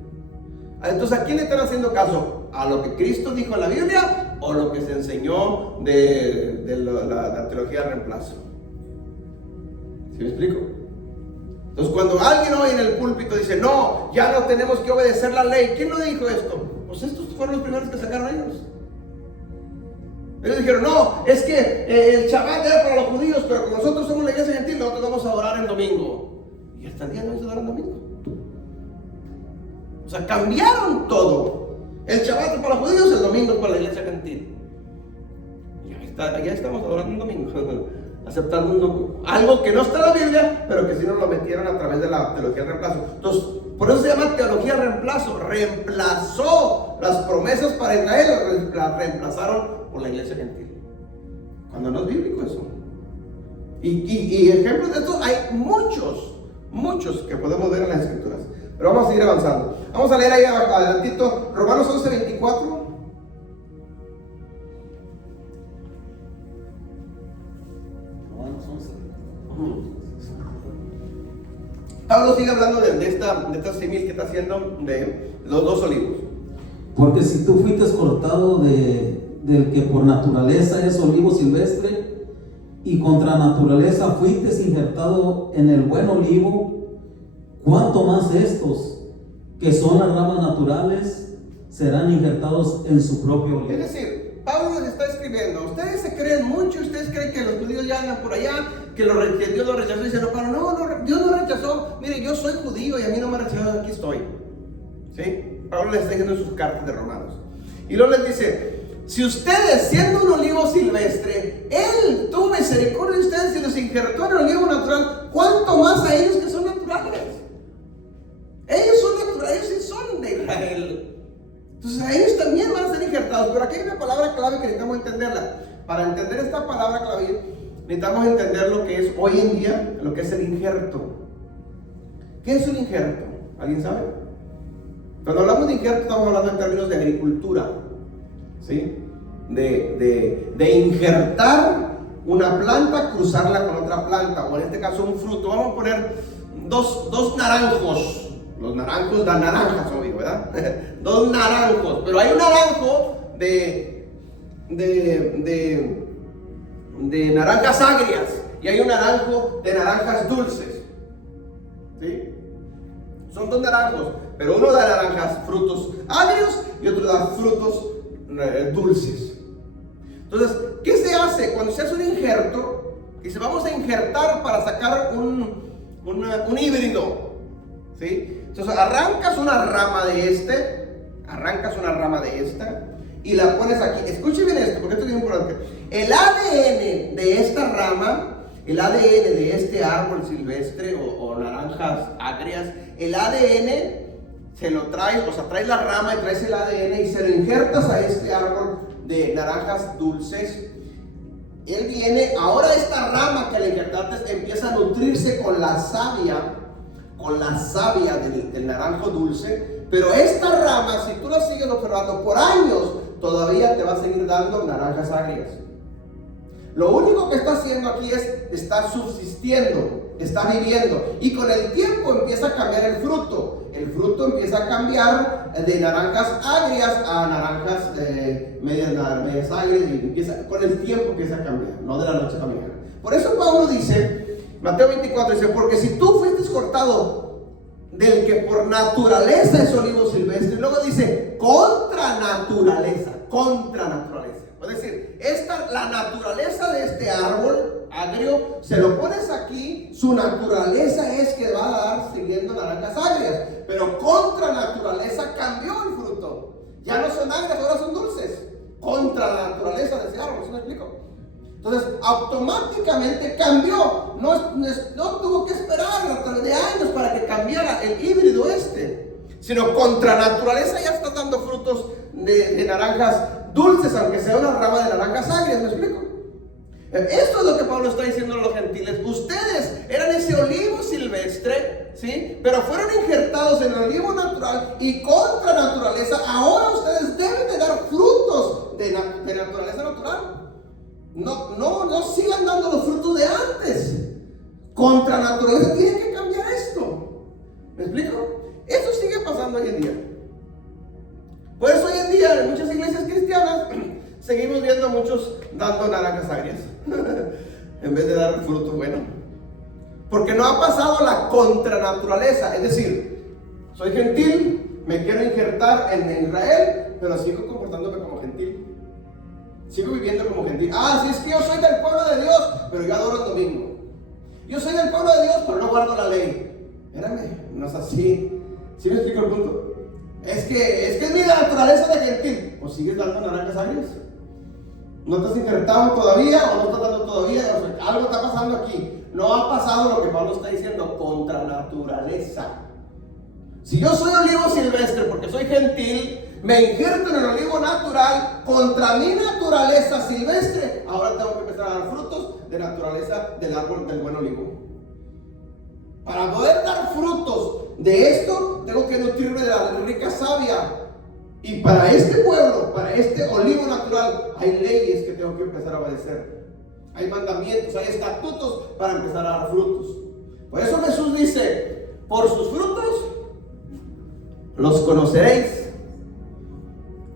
Entonces, ¿a quién le están haciendo caso? ¿A lo que Cristo dijo en la Biblia o lo que se enseñó de la teología del reemplazo? ¿Sí me explico? Entonces, cuando alguien hoy en el púlpito dice, no, ya no tenemos que obedecer la ley, ¿quién no dijo esto? Pues estos fueron los primeros que sacaron ellos. Ellos dijeron, no, es que el Shabbat era para los judíos, pero como nosotros somos la iglesia gentil, nosotros vamos a adorar el domingo. Y hasta el día de hoy se adoran domingo. O sea, cambiaron todo. El Shabbat es para los judíos, el domingo es para la iglesia gentil. Ya estamos adorando un domingo, aceptando algo que no está en la Biblia, pero que sí nos lo metieron a través de la teología del reemplazo. Entonces, por eso se llama teología del reemplazo. Reemplazó las promesas para Israel, las reemplazaron por la iglesia gentil. Cuando no es bíblico eso. Y ejemplos de esto hay muchos que podemos ver en las escrituras. Pero vamos a seguir avanzando. Vamos a leer ahí adelantito Romanos 11:24. Romanos 11. Pablo sigue hablando de esta símil que está haciendo de los dos olivos. Porque si tú fuiste cortado del que por naturaleza es olivo silvestre, y contra naturaleza fuiste injertado en el buen olivo, cuánto más estos, que son las ramas naturales, serán injertados en su propio olivo. Es decir, Pablo les está escribiendo, ustedes se creen mucho, ustedes creen que los judíos ya andan por allá, que Dios lo rechazó, y dicen, no, Pablo, no, Dios no rechazó, mire, yo soy judío y a mí no me rechazó, aquí estoy. ¿Sí? Pablo les está diciendo en sus cartas de Romanos. Y luego les dice, si ustedes, siendo un olivo silvestre, Él tuvo misericordia de ustedes y los injertó en el olivo natural, ¿cuánto más a ellos que son naturales? Ellos son naturales, ellos sí son de Israel. Entonces a ellos también van a ser injertados. Pero aquí hay una palabra clave que necesitamos entenderla. Para entender esta palabra clave, necesitamos entender lo que es hoy en día, lo que es el injerto. ¿Qué es un injerto? ¿Alguien sabe? Cuando hablamos de injerto estamos hablando en términos de agricultura. ¿Sí? De injertar una planta, cruzarla con otra planta, o en este caso un fruto. Vamos a poner dos naranjos. Los naranjos dan naranjas, obvio, ¿verdad? Dos naranjos, pero hay un naranjo de naranjas agrias y hay un naranjo de naranjas dulces. ¿Sí? Son dos naranjos, pero uno da naranjas, frutos agrios, y otro da frutos dulces. Entonces, ¿qué se hace? Cuando se hace un injerto, dice, vamos a injertar para sacar un híbrido. ¿Sí? Entonces, arrancas una rama de esta y la pones aquí. Escuchen bien esto, porque esto es muy importante. El ADN de esta rama, el ADN de este árbol silvestre o naranjas agrias, el ADN se lo traes, o sea, traes la rama y traes el ADN y se lo injertas a este árbol de naranjas dulces. Él viene, ahora esta rama que le injertaste empieza a nutrirse con la savia del naranjo dulce, pero esta rama, si tú la sigues observando por años, todavía te va a seguir dando naranjas agrias. Lo único que está haciendo aquí está subsistiendo, está viviendo, y con el tiempo empieza a cambiar el fruto. El fruto empieza a cambiar de naranjas agrias a naranjas medias agrias, y con el tiempo empieza a cambiar, no de la noche a la mañana. Por eso Pablo dice, Mateo 24 dice, porque si tú fuiste cortado del que por naturaleza es olivo silvestre, y luego dice, contra naturaleza. Es decir, la naturaleza de este árbol agrio, se lo pones aquí, su naturaleza es que va a dar siguiendo naranjas agrias, pero contra naturaleza cambió el fruto. Ya no son agrias, ahora son dulces. Contra la naturaleza de ese árbol, ¿sí me explico? Entonces, automáticamente cambió. No tuvo que esperar a través de años para que cambiara el híbrido sino contra naturaleza ya está dando frutos de naranjas dulces, aunque sea una rama de naranjas agrias, ¿me explico? Esto es lo que Pablo está diciendo a los gentiles. Ustedes eran ese olivo silvestre, ¿sí? Pero fueron injertados en el olivo natural y contra naturaleza. Ahora ustedes deben de dar frutos de naturaleza natural. No sigan dando los frutos de antes. Contra naturaleza tiene que cambiar esto. ¿Me explico? Eso sigue pasando hoy en día. Por eso hoy en día en muchas iglesias cristianas seguimos viendo a muchos dando naranjas agrias en vez de dar fruto bueno, porque no ha pasado la contranaturaleza. Es decir, soy gentil, me quiero injertar en Israel, pero sigo comportándome como gentil, sigo viviendo como gentil. Sí, es que yo soy del pueblo de Dios, pero yo adoro el domingo. Yo soy del pueblo de Dios, pero no guardo la ley. Espérame, no es así. ¿Sí me explico el punto? Es que es mi naturaleza de gentil. ¿O sigues dando naranjas agrias? ¿No te has injertado todavía o no estás dando todavía? O sea, algo está pasando aquí. No ha pasado lo que Pablo está diciendo, contra naturaleza. Si yo soy olivo silvestre porque soy gentil, me injerto en el olivo natural contra mi naturaleza silvestre, ahora tengo que empezar a dar frutos de naturaleza del árbol del buen olivo. Para poder dar frutos de esto, tengo que nutrirme de la rica savia. Y para este pueblo, para este olivo natural, hay leyes que tengo que empezar a obedecer. Hay mandamientos, hay estatutos para empezar a dar frutos. Por eso Jesús dice, por sus frutos los conoceréis.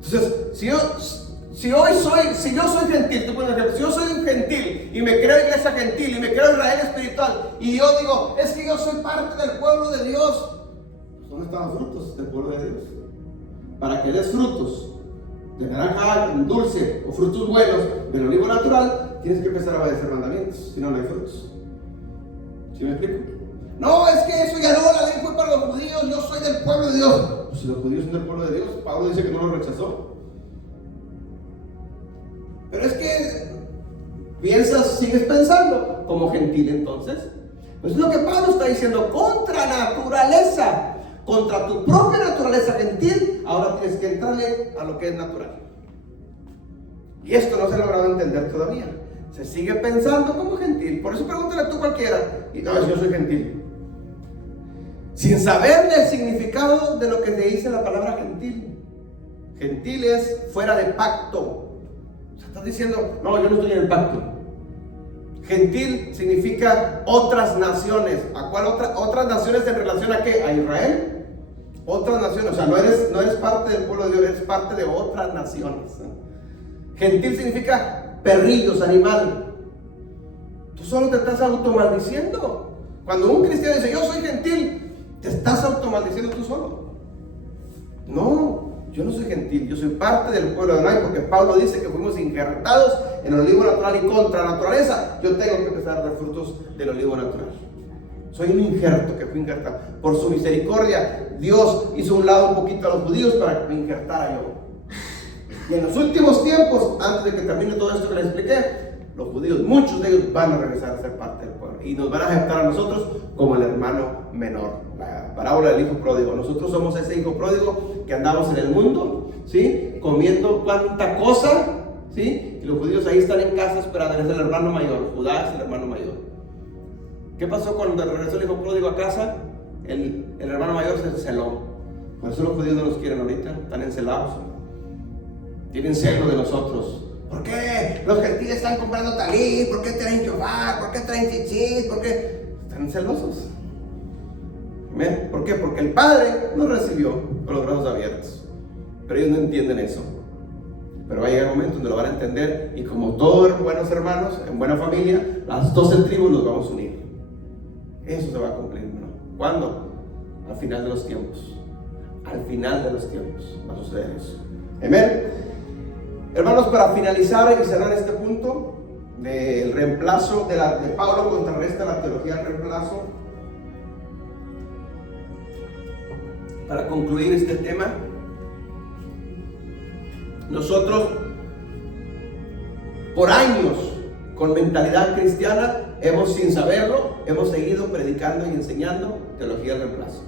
Entonces, si yo soy gentil, te pongo un ejemplo, si yo soy un gentil y me creo iglesia gentil y me creo Israel espiritual y yo digo, es que yo soy parte del pueblo de Dios, ¿dónde están los frutos del pueblo de Dios? Para que des frutos de naranja dulce o frutos buenos del olivo natural, tienes que empezar a obedecer mandamientos, si no, no hay frutos. ¿Sí me explico? No, es que eso ya no, la ley fue para los judíos, yo soy del pueblo de Dios. Pues si los judíos son del pueblo de Dios, Pablo dice que no lo rechazó. Pero es que sigues pensando como gentil entonces. Pues es lo que Pablo está diciendo, contra naturaleza, contra tu propia naturaleza gentil, ahora tienes que entrarle a lo que es natural. Y esto no se ha logrado entender todavía. Se sigue pensando como gentil. Por eso pregúntale tú cualquiera. Y no, yo soy gentil. Sin saber del significado de lo que te dice la palabra gentil. Gentil es fuera de pacto. O sea, estás diciendo, no, yo no estoy en el pacto. Gentil significa otras naciones. ¿A cuál otras naciones en relación a qué? ¿A Israel? Otras naciones. O sea, no eres parte del pueblo de Dios, eres parte de otras naciones. Gentil significa perrillos, animal. Tú solo te estás automaldiciendo. Cuando un cristiano dice, yo soy gentil, te estás automaldiciendo tú solo. No, yo no soy gentil, yo soy parte del pueblo de Adonai, porque Pablo dice que fuimos injertados en el olivo natural y contra naturaleza. Yo tengo que empezar a dar frutos del olivo natural. Soy un injerto que fui injertado. Por su misericordia, Dios hizo un lado un poquito a los judíos para que me injertara yo. Y en los últimos tiempos, antes de que termine todo esto que les expliqué, los judíos, muchos de ellos van a regresar a ser parte del pueblo y nos van a aceptar a nosotros como el hermano menor. La parábola del hijo pródigo. Nosotros somos ese hijo pródigo que andamos en el mundo, ¿sí? Comiendo cuánta cosa, ¿sí? Y los judíos ahí están en casa esperando. Es el hermano mayor. Judá es el hermano mayor. ¿Qué pasó cuando regresó el hijo pródigo a casa? El hermano mayor se celó. Por eso los judíos no nos quieren ahorita. Están encelados. Tienen celo de nosotros. ¿Por qué los gentiles están comprando talit? ¿Por qué traen chofar? ¿Por qué traen chichis? ¿Por qué? Están celosos. ¿Ven? ¿Por qué? Porque el Padre nos recibió con los brazos abiertos. Pero ellos no entienden eso. Pero va a llegar un momento donde lo van a entender. Y como todos buenos hermanos, en buena familia, las 12 tribus nos vamos a unir. Eso se va a cumplir, ¿no? ¿Cuándo? Al final de los tiempos. Al final de los tiempos va a suceder eso. Amén. Hermanos, para finalizar y cerrar este punto, del reemplazo, de Pablo contrarresta la teología del reemplazo. Para concluir este tema, nosotros por años con mentalidad cristiana hemos, sin saberlo, hemos seguido predicando y enseñando teología del reemplazo.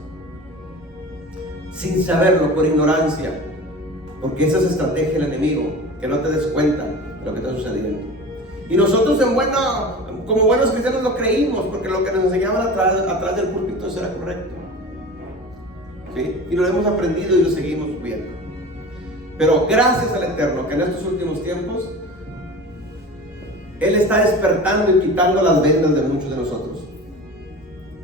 Sin saberlo, por ignorancia, porque esa es estrategia del enemigo, que no te des cuenta de lo que está sucediendo. Y nosotros como buenos cristianos lo creímos, porque lo que nos enseñaban atrás del púlpito eso era correcto. ¿Sí? Y lo hemos aprendido y lo seguimos viendo. Pero gracias al Eterno, que en estos últimos tiempos Él está despertando y quitando las vendas de muchos de nosotros,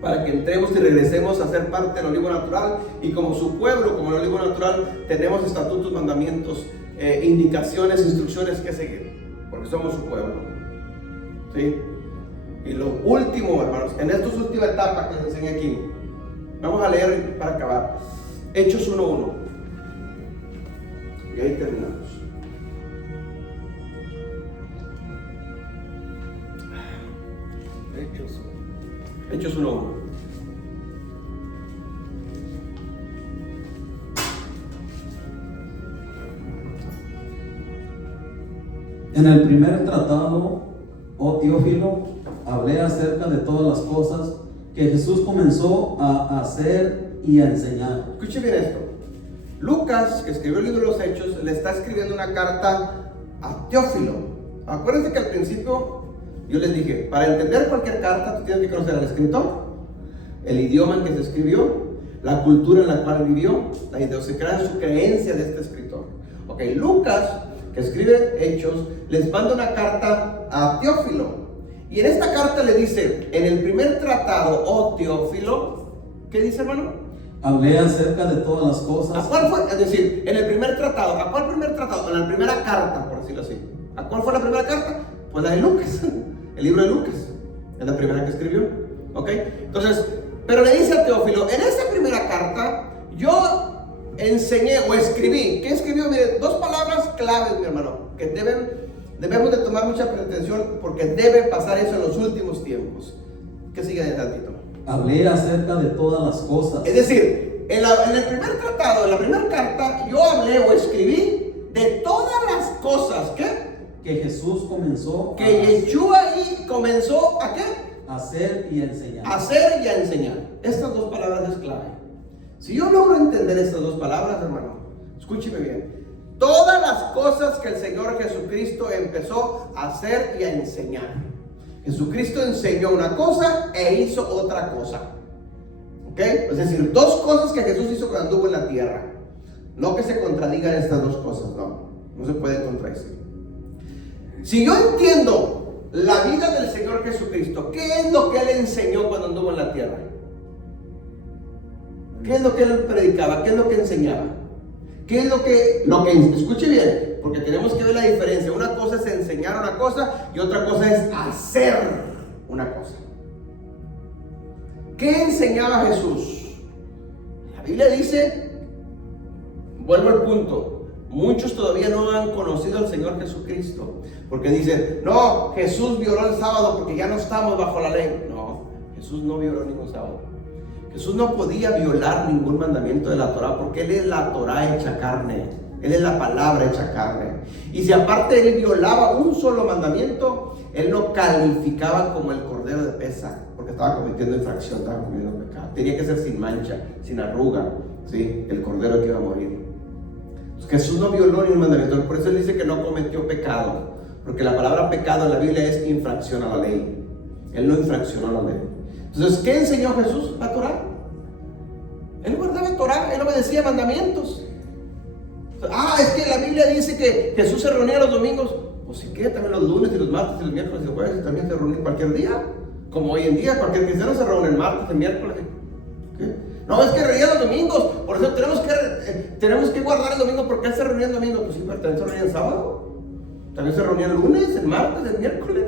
para que entremos y regresemos a ser parte del olivo natural, y como su pueblo, como el olivo natural, tenemos estatutos, mandamientos, indicaciones, instrucciones que seguir, porque somos su pueblo. ¿Sí? Y lo último, hermanos, en esta última etapa que les enseñé aquí, vamos a leer para acabar Hechos 1:1, y ahí terminamos. Hechos 1:1. En el primer tratado, oh Teófilo, hablé acerca de todas las cosas que Jesús comenzó a hacer y a enseñar. Escuche bien esto. Lucas, que escribió el libro de los Hechos, le está escribiendo una carta a Teófilo. Acuérdense que al principio yo les dije, para entender cualquier carta, tú tienes que conocer al escritor, el idioma en que se escribió, la cultura en la cual vivió, la idiosincrasia, su creencia de este escritor. Ok, Lucas, que escribe Hechos, les manda una carta a Teófilo. Y en esta carta le dice, en el primer tratado, oh Teófilo, ¿qué dice, hermano? Hablé acerca de todas las cosas. ¿A cuál fue? Es decir, en el primer tratado, ¿a cuál primer tratado? En la primera carta, por decirlo así. ¿A cuál fue la primera carta? Pues la de Lucas, el libro de Lucas. Es la primera que escribió. ¿Ok? Entonces, pero le dice a Teófilo, en esa primera carta, yo enseñé o escribí. ¿Qué escribió? Mire, dos palabras claves, mi hermano, que debemos de tomar mucha atención, porque debe pasar eso en los últimos tiempos. ¿Qué sigue de tantito? Hablé acerca de todas las cosas. Es decir, en el primer tratado, en la primera carta, yo hablé o escribí de todas las cosas que Jesús comenzó que Yeshua ahí comenzó a ¿qué? A hacer y a enseñar. A hacer y a enseñar. Estas dos palabras es clave. Si yo logro entender estas dos palabras, hermano, escúcheme bien. Todas las cosas que el Señor Jesucristo empezó a hacer y a enseñar. Jesucristo enseñó una cosa e hizo otra cosa. ¿Ok? Es decir, dos cosas que Jesús hizo cuando anduvo en la tierra. No que se contradigan estas dos cosas, no se pueden contradecir. Si yo entiendo la vida del Señor Jesucristo, ¿qué es lo que Él enseñó cuando anduvo en la tierra? ¿Qué es lo que Él predicaba? ¿Qué es lo que enseñaba? ¿Qué es lo que escuche bien, porque tenemos que ver la diferencia. Una cosa es enseñar una cosa y otra cosa es hacer una cosa. ¿Qué enseñaba Jesús? La Biblia dice, vuelvo al punto, muchos todavía no han conocido al Señor Jesucristo, porque dicen, no, Jesús violó el sábado porque ya no estamos bajo la ley. No, Jesús no violó ningún sábado. Jesús no podía violar ningún mandamiento de la Torah, porque Él es la Torah hecha carne. Él es la palabra hecha carne. Y si aparte Él violaba un solo mandamiento, Él lo calificaba como el cordero de Pesa, porque estaba cometiendo infracción, estaba cometiendo pecado. Tenía que ser sin mancha, sin arruga, ¿sí? El cordero que iba a morir. Entonces, Jesús no violó ningún mandamiento, por eso Él dice que no cometió pecado, porque la palabra pecado en la Biblia es infracción a la ley. Él no infraccionó la ley. Entonces, ¿qué enseñó Jesús? La Torah. Él guardaba Torah, Él obedecía mandamientos. Es que la Biblia dice que Jesús se reunía los domingos. Pues sí, que también los lunes y los martes y los miércoles y los jueves, y también se reúne cualquier día. Como hoy en día, cualquier cristiano se reúne el martes, el miércoles. ¿Qué? No, es que reunía los domingos. Por eso tenemos que guardar el domingo, porque Él se reunía el domingo. Pues sí, pero también se reunía el sábado. También se reunía el lunes, el martes, el miércoles.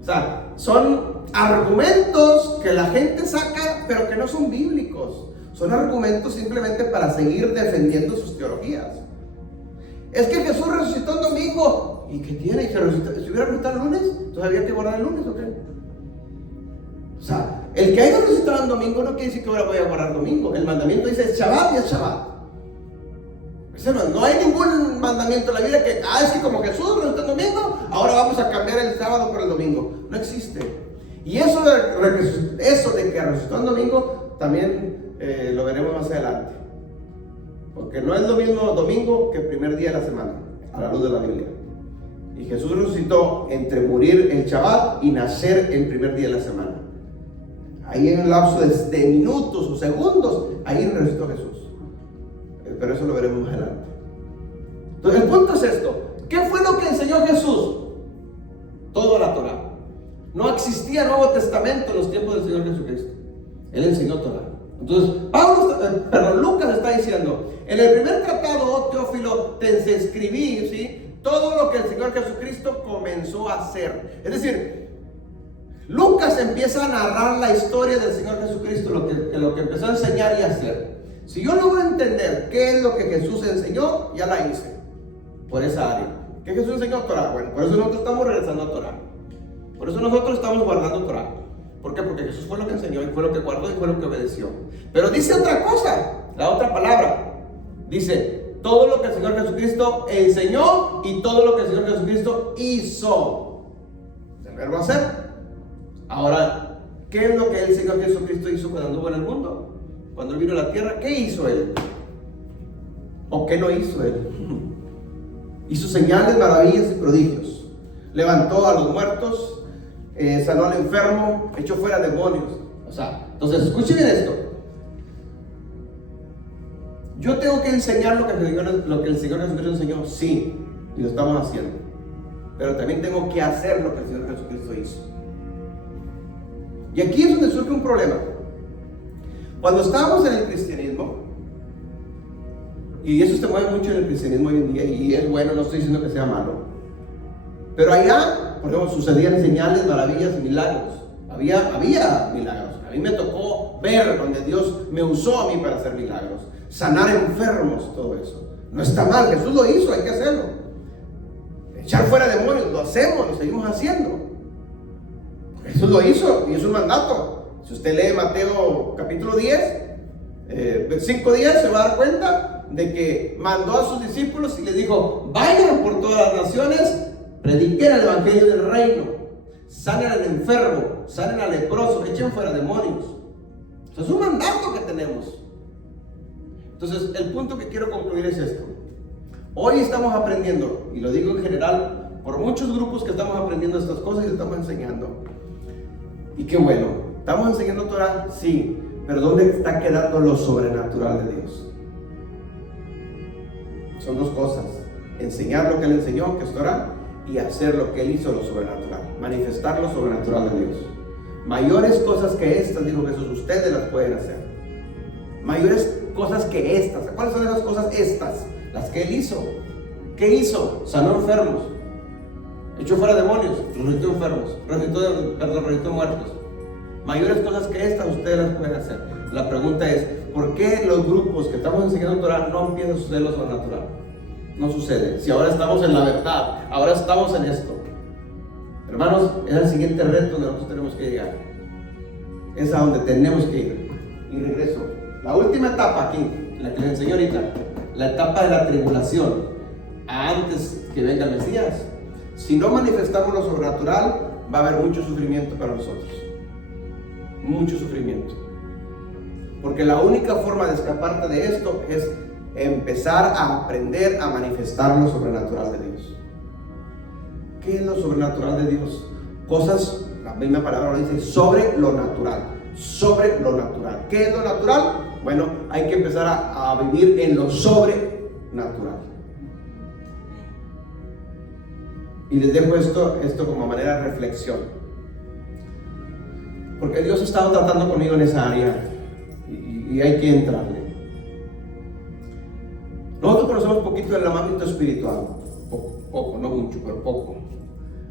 O sea, son argumentos que la gente saca, pero que no son bíblicos. Son argumentos simplemente para seguir defendiendo sus teologías. Es que Jesús resucitó un domingo. ¿y qué tiene? ¿Y si hubiera resucitado el lunes? ¿Entonces había que guardar el lunes o qué? O sea, el que haya resucitado el domingo no quiere decir que ahora voy a guardar domingo. El mandamiento dice es Shabbat y es Shabbat. No hay ningún mandamiento en la Biblia que, es que como Jesús resucitó el domingo, ahora vamos a cambiar el sábado por el domingo. No existe. Y eso de que resucitó el domingo también lo veremos más adelante. Porque no es lo mismo domingo que el primer día de la semana, a la luz de la Biblia. Y Jesús resucitó entre morir el Shabbat y nacer el primer día de la semana. Ahí en un lapso de minutos o segundos, ahí resucitó Jesús. Pero eso lo veremos más adelante. Entonces el punto es esto. ¿Qué fue lo que enseñó Jesús? Toda la Torah. No existía Nuevo Testamento en los tiempos del Señor Jesucristo. Él enseñó Torah. Entonces Lucas está diciendo, en el primer tratado, oh Teófilo, te escribí, ¿sí?, todo lo que el Señor Jesucristo comenzó a hacer. Es decir, Lucas empieza a narrar la historia del Señor Jesucristo, lo que empezó a enseñar y a hacer. Si yo logro entender qué es lo que Jesús enseñó, ya la hice por esa área. ¿Qué Jesús enseñó? Torah. Bueno, por eso nosotros estamos regresando a Torah. Por eso nosotros estamos guardando Torah. ¿Por qué? Porque Jesús fue lo que enseñó y fue lo que guardó y fue lo que obedeció. Pero dice otra cosa, la otra palabra. Dice, todo lo que el Señor Jesucristo enseñó y todo lo que el Señor Jesucristo hizo. El verbo hacer. Ahora, ¿qué es lo que el Señor Jesucristo hizo cuando anduvo en el mundo? Cuando Él vino a la tierra, ¿qué hizo Él? ¿O qué no hizo Él? Hizo señales, maravillas y prodigios. Levantó a los muertos, sanó al enfermo, echó fuera demonios. O sea, entonces escuchen bien esto. Yo tengo que enseñar lo que el Señor Jesucristo enseñó, sí, y lo estamos haciendo. Pero también tengo que hacer lo que el Señor Jesucristo hizo. Y aquí es donde surge un problema. Cuando estábamos en el cristianismo, y eso se mueve mucho en el cristianismo hoy en día, y es bueno, no estoy diciendo que sea malo, pero allá, por ejemplo, sucedían señales, maravillas y milagros. Había milagros. A mí me tocó ver donde Dios me usó a mí para hacer milagros, sanar enfermos, todo eso. No está mal, Jesús lo hizo, hay que hacerlo. Echar fuera demonios, lo hacemos, lo seguimos haciendo. Jesús lo hizo y es un mandato. Si usted lee Mateo capítulo 10, versículo 10, se va a dar cuenta de que mandó a sus discípulos y les dijo: vayan por todas las naciones, prediquen el evangelio del reino, sanen al enfermo, sanen al leproso, echen fuera demonios. Eso es un mandato que tenemos. Entonces, el punto que quiero concluir es esto. Hoy estamos aprendiendo, y lo digo en general, por muchos grupos que estamos aprendiendo estas cosas y estamos enseñando. Y qué bueno, ¿estamos enseñando Torah? Sí, pero ¿dónde está quedando lo sobrenatural de Dios? Son dos cosas: enseñar lo que Él enseñó, que es Torah, y hacer lo que Él hizo, lo sobrenatural, manifestar lo sobrenatural de Dios. Mayores cosas que estas, dijo Jesús, ustedes las pueden hacer. Mayores cosas que estas. ¿Cuáles son esas cosas estas? Las que Él hizo. ¿Qué hizo? Sanó enfermos, echó fuera demonios, resucitó enfermos, resucitó muertos. Mayores cosas que estas ustedes las pueden hacer. La pregunta es, ¿por qué los grupos que estamos enseñando Torah no empieza a suceder lo sobrenatural? No sucede. Si ahora estamos en la verdad, ahora estamos en esto. Hermanos, es el siguiente reto donde nosotros tenemos que llegar. Es a donde tenemos que ir. Y regreso. La última etapa aquí, la que les enseñé ahorita, la etapa de la tribulación, antes que venga el Mesías. Si no manifestamos lo sobrenatural, va a haber mucho sufrimiento para nosotros. Mucho sufrimiento. Porque la única forma de escaparte de esto es empezar a aprender a manifestar lo sobrenatural de Dios. ¿Qué es lo sobrenatural de Dios? Cosas, la misma palabra lo dice, sobre lo natural. Sobre lo natural. ¿Qué es lo natural? Bueno, hay que empezar a vivir en lo sobrenatural. Y les dejo esto como manera de reflexión. Porque Dios ha estado tratando conmigo en esa área y hay que entrarle. Nosotros conocemos poquito del ámbito espiritual, poco, no mucho, pero poco.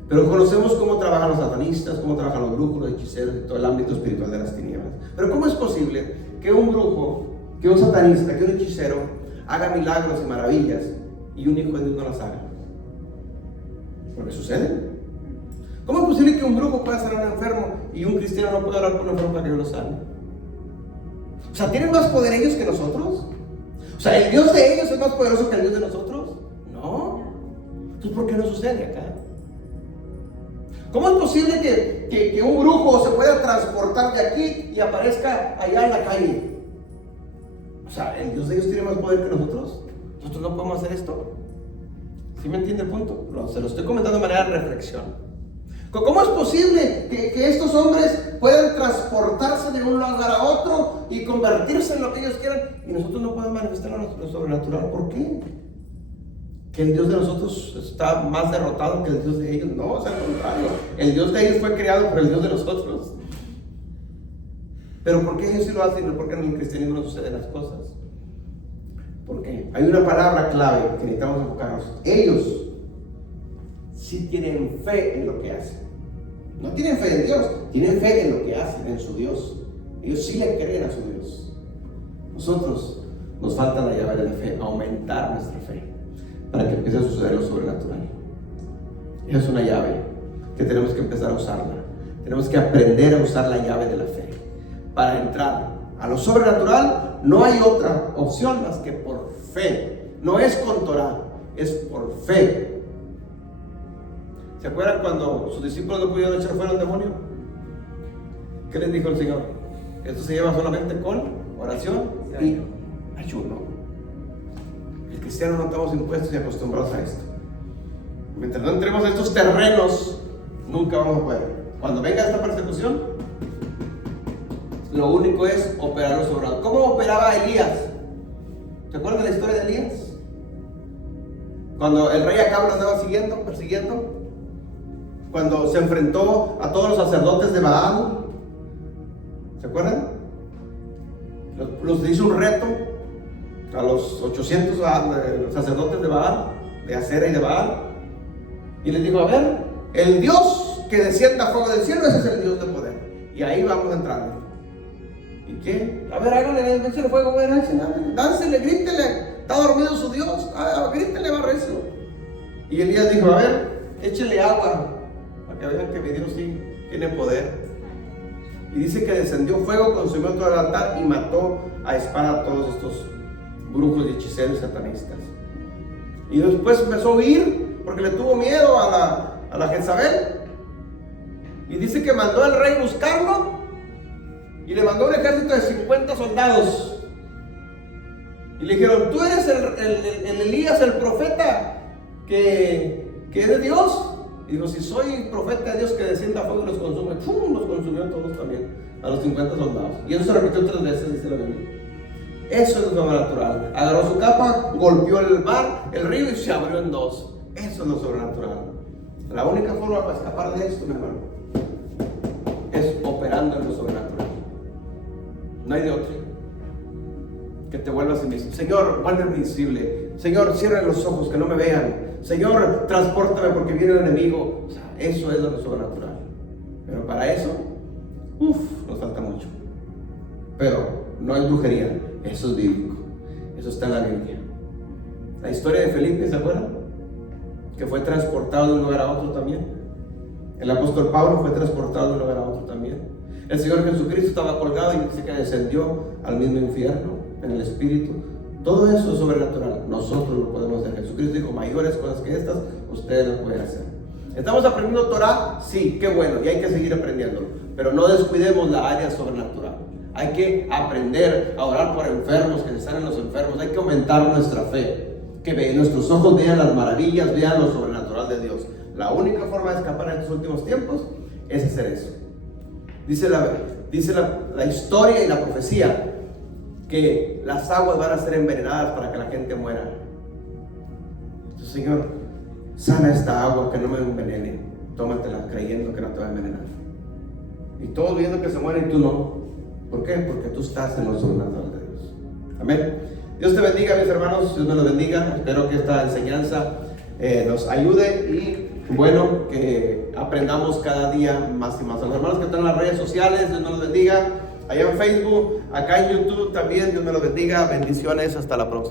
Pero conocemos cómo trabajan los satanistas, cómo trabajan los brujos, los hechiceros y todo el ámbito espiritual de las tinieblas. Pero ¿cómo es posible que un brujo, que un satanista, que un hechicero haga milagros y maravillas y un hijo de Dios no las haga? Porque sucede. ¿Cómo es posible que un brujo pueda sanar a un enfermo y un cristiano no pueda hablar con un enfermo para que Dios lo sane? O sea, ¿tienen más poder ellos que nosotros? O sea, ¿el Dios de ellos es más poderoso que el Dios de nosotros? No. Entonces, ¿por qué no sucede acá? ¿Cómo es posible que un brujo se pueda transportar de aquí y aparezca allá en la calle? O sea, ¿el Dios de ellos tiene más poder que nosotros? ¿Nosotros no podemos hacer esto? ¿Sí me entiende el punto? Se lo estoy comentando de manera de reflexión. ¿Cómo es posible que estos hombres puedan transportarse de un lugar a otro y convertirse en lo que ellos quieran y nosotros no podemos manifestar lo sobrenatural? ¿Por qué? ¿Que el Dios de nosotros está más derrotado que el Dios de ellos? No, es al contrario. El Dios de ellos fue creado por el Dios de nosotros. Pero ¿por qué ellos sí lo hacen y por qué en el cristianismo no suceden las cosas? ¿Por qué? Hay una palabra clave que necesitamos enfocarnos. Ellos sí tienen fe en lo que hacen. No tienen fe en Dios, tienen fe en lo que hacen, en su Dios. Ellos sí le creen a su Dios. Nosotros nos falta la llave de la fe, aumentar nuestra fe, para que empiece a suceder lo sobrenatural. Esa es una llave que tenemos que empezar a usarla. Tenemos que aprender a usar la llave de la fe. Para entrar a lo sobrenatural no hay otra opción más que por fe. No es con Torah, es por fe. ¿Se acuerdan cuando sus discípulos no pudieron echar fuera un demonio? ¿Qué les dijo el Señor? Esto se lleva solamente con oración y ayuno. El cristiano no estamos impuestos y acostumbrados a esto. Mientras no entremos a estos terrenos, nunca vamos a poder. Cuando venga esta persecución, lo único es operar lo sobrenatural. ¿Cómo operaba Elías? ¿Se acuerdan de la historia de Elías? Cuando el rey Acab lo andaba persiguiendo, cuando se enfrentó a todos los sacerdotes de Baal, ¿se acuerdan? Los hizo un reto a los 800 sacerdotes de Baal, de Acera y de Baal, y les dijo: a ver, el Dios que descienda fuego del cielo, ese es el Dios de poder, y ahí vamos a entrar. ¿Y qué? A ver, háganle el fuego, a ver, dánsele, grítele, está dormido su Dios, grítele, va recio. Y Elías dijo: a ver, échele agua, para que vean que mi Dios sí tiene poder. Y dice que descendió fuego, consumió todo el altar y mató a espada a todos estos brujos y hechiceros y satanistas. Y después empezó a huir porque le tuvo miedo a la Jezabel. Y dice que mandó al rey buscarlo y le mandó un ejército de 50 soldados. Y le dijeron: tú eres el Elías, el profeta que es de Dios. Y dijo: si soy profeta de Dios, que descienda fuego y los consume. ¡Pum! Los consumió a todos también, a los 50 soldados. Y eso se repitió 3 veces, dice la Biblia. Eso es lo sobrenatural. Agarró su capa, golpeó el mar, el río, y se abrió en 2. Eso es lo sobrenatural. La única forma para escapar de esto, mi hermano, es operando en lo sobrenatural. No hay de otra. Que te vuelvas invisible. Señor, vuélveme invisible. Señor, cierra los ojos, que no me vean. Señor, transpórtame porque viene el enemigo. O sea, eso es lo sobrenatural. Pero para eso, nos falta mucho. Pero no es brujería, eso es bíblico. Eso está en la Biblia. La historia de Felipe, ¿se acuerdan? Que fue transportado de un lugar a otro también. El apóstol Pablo fue transportado de un lugar a otro también. El Señor Jesucristo estaba colgado y dice que descendió al mismo infierno en el Espíritu. Todo eso es sobrenatural. Nosotros lo podemos hacer. Jesucristo dijo: mayores cosas que estas, ustedes lo pueden hacer. ¿Estamos aprendiendo Torah? Sí, qué bueno, y hay que seguir aprendiéndolo. Pero no descuidemos la área sobrenatural. Hay que aprender a orar por enfermos, que se sanen los enfermos. Hay que aumentar nuestra fe. Que nuestros ojos vean las maravillas, vean lo sobrenatural de Dios. La única forma de escapar en estos últimos tiempos es hacer eso. Dice la historia y la profecía que las aguas van a ser envenenadas para que la gente muera. Entonces, Señor, sana esta agua, que no me envenene. Tómatela creyendo que no te va a envenenar. Y todos viendo que se mueren y tú no. ¿Por qué? Porque tú estás en lo sobrenatural de Dios. Amén. Dios te bendiga, mis hermanos. Dios me los bendiga. Espero que esta enseñanza nos ayude y bueno, que aprendamos cada día más y más. A los hermanos que están en las redes sociales, Dios me los bendiga. Allá en Facebook, acá en YouTube también, Dios me los bendiga. Bendiciones, hasta la próxima.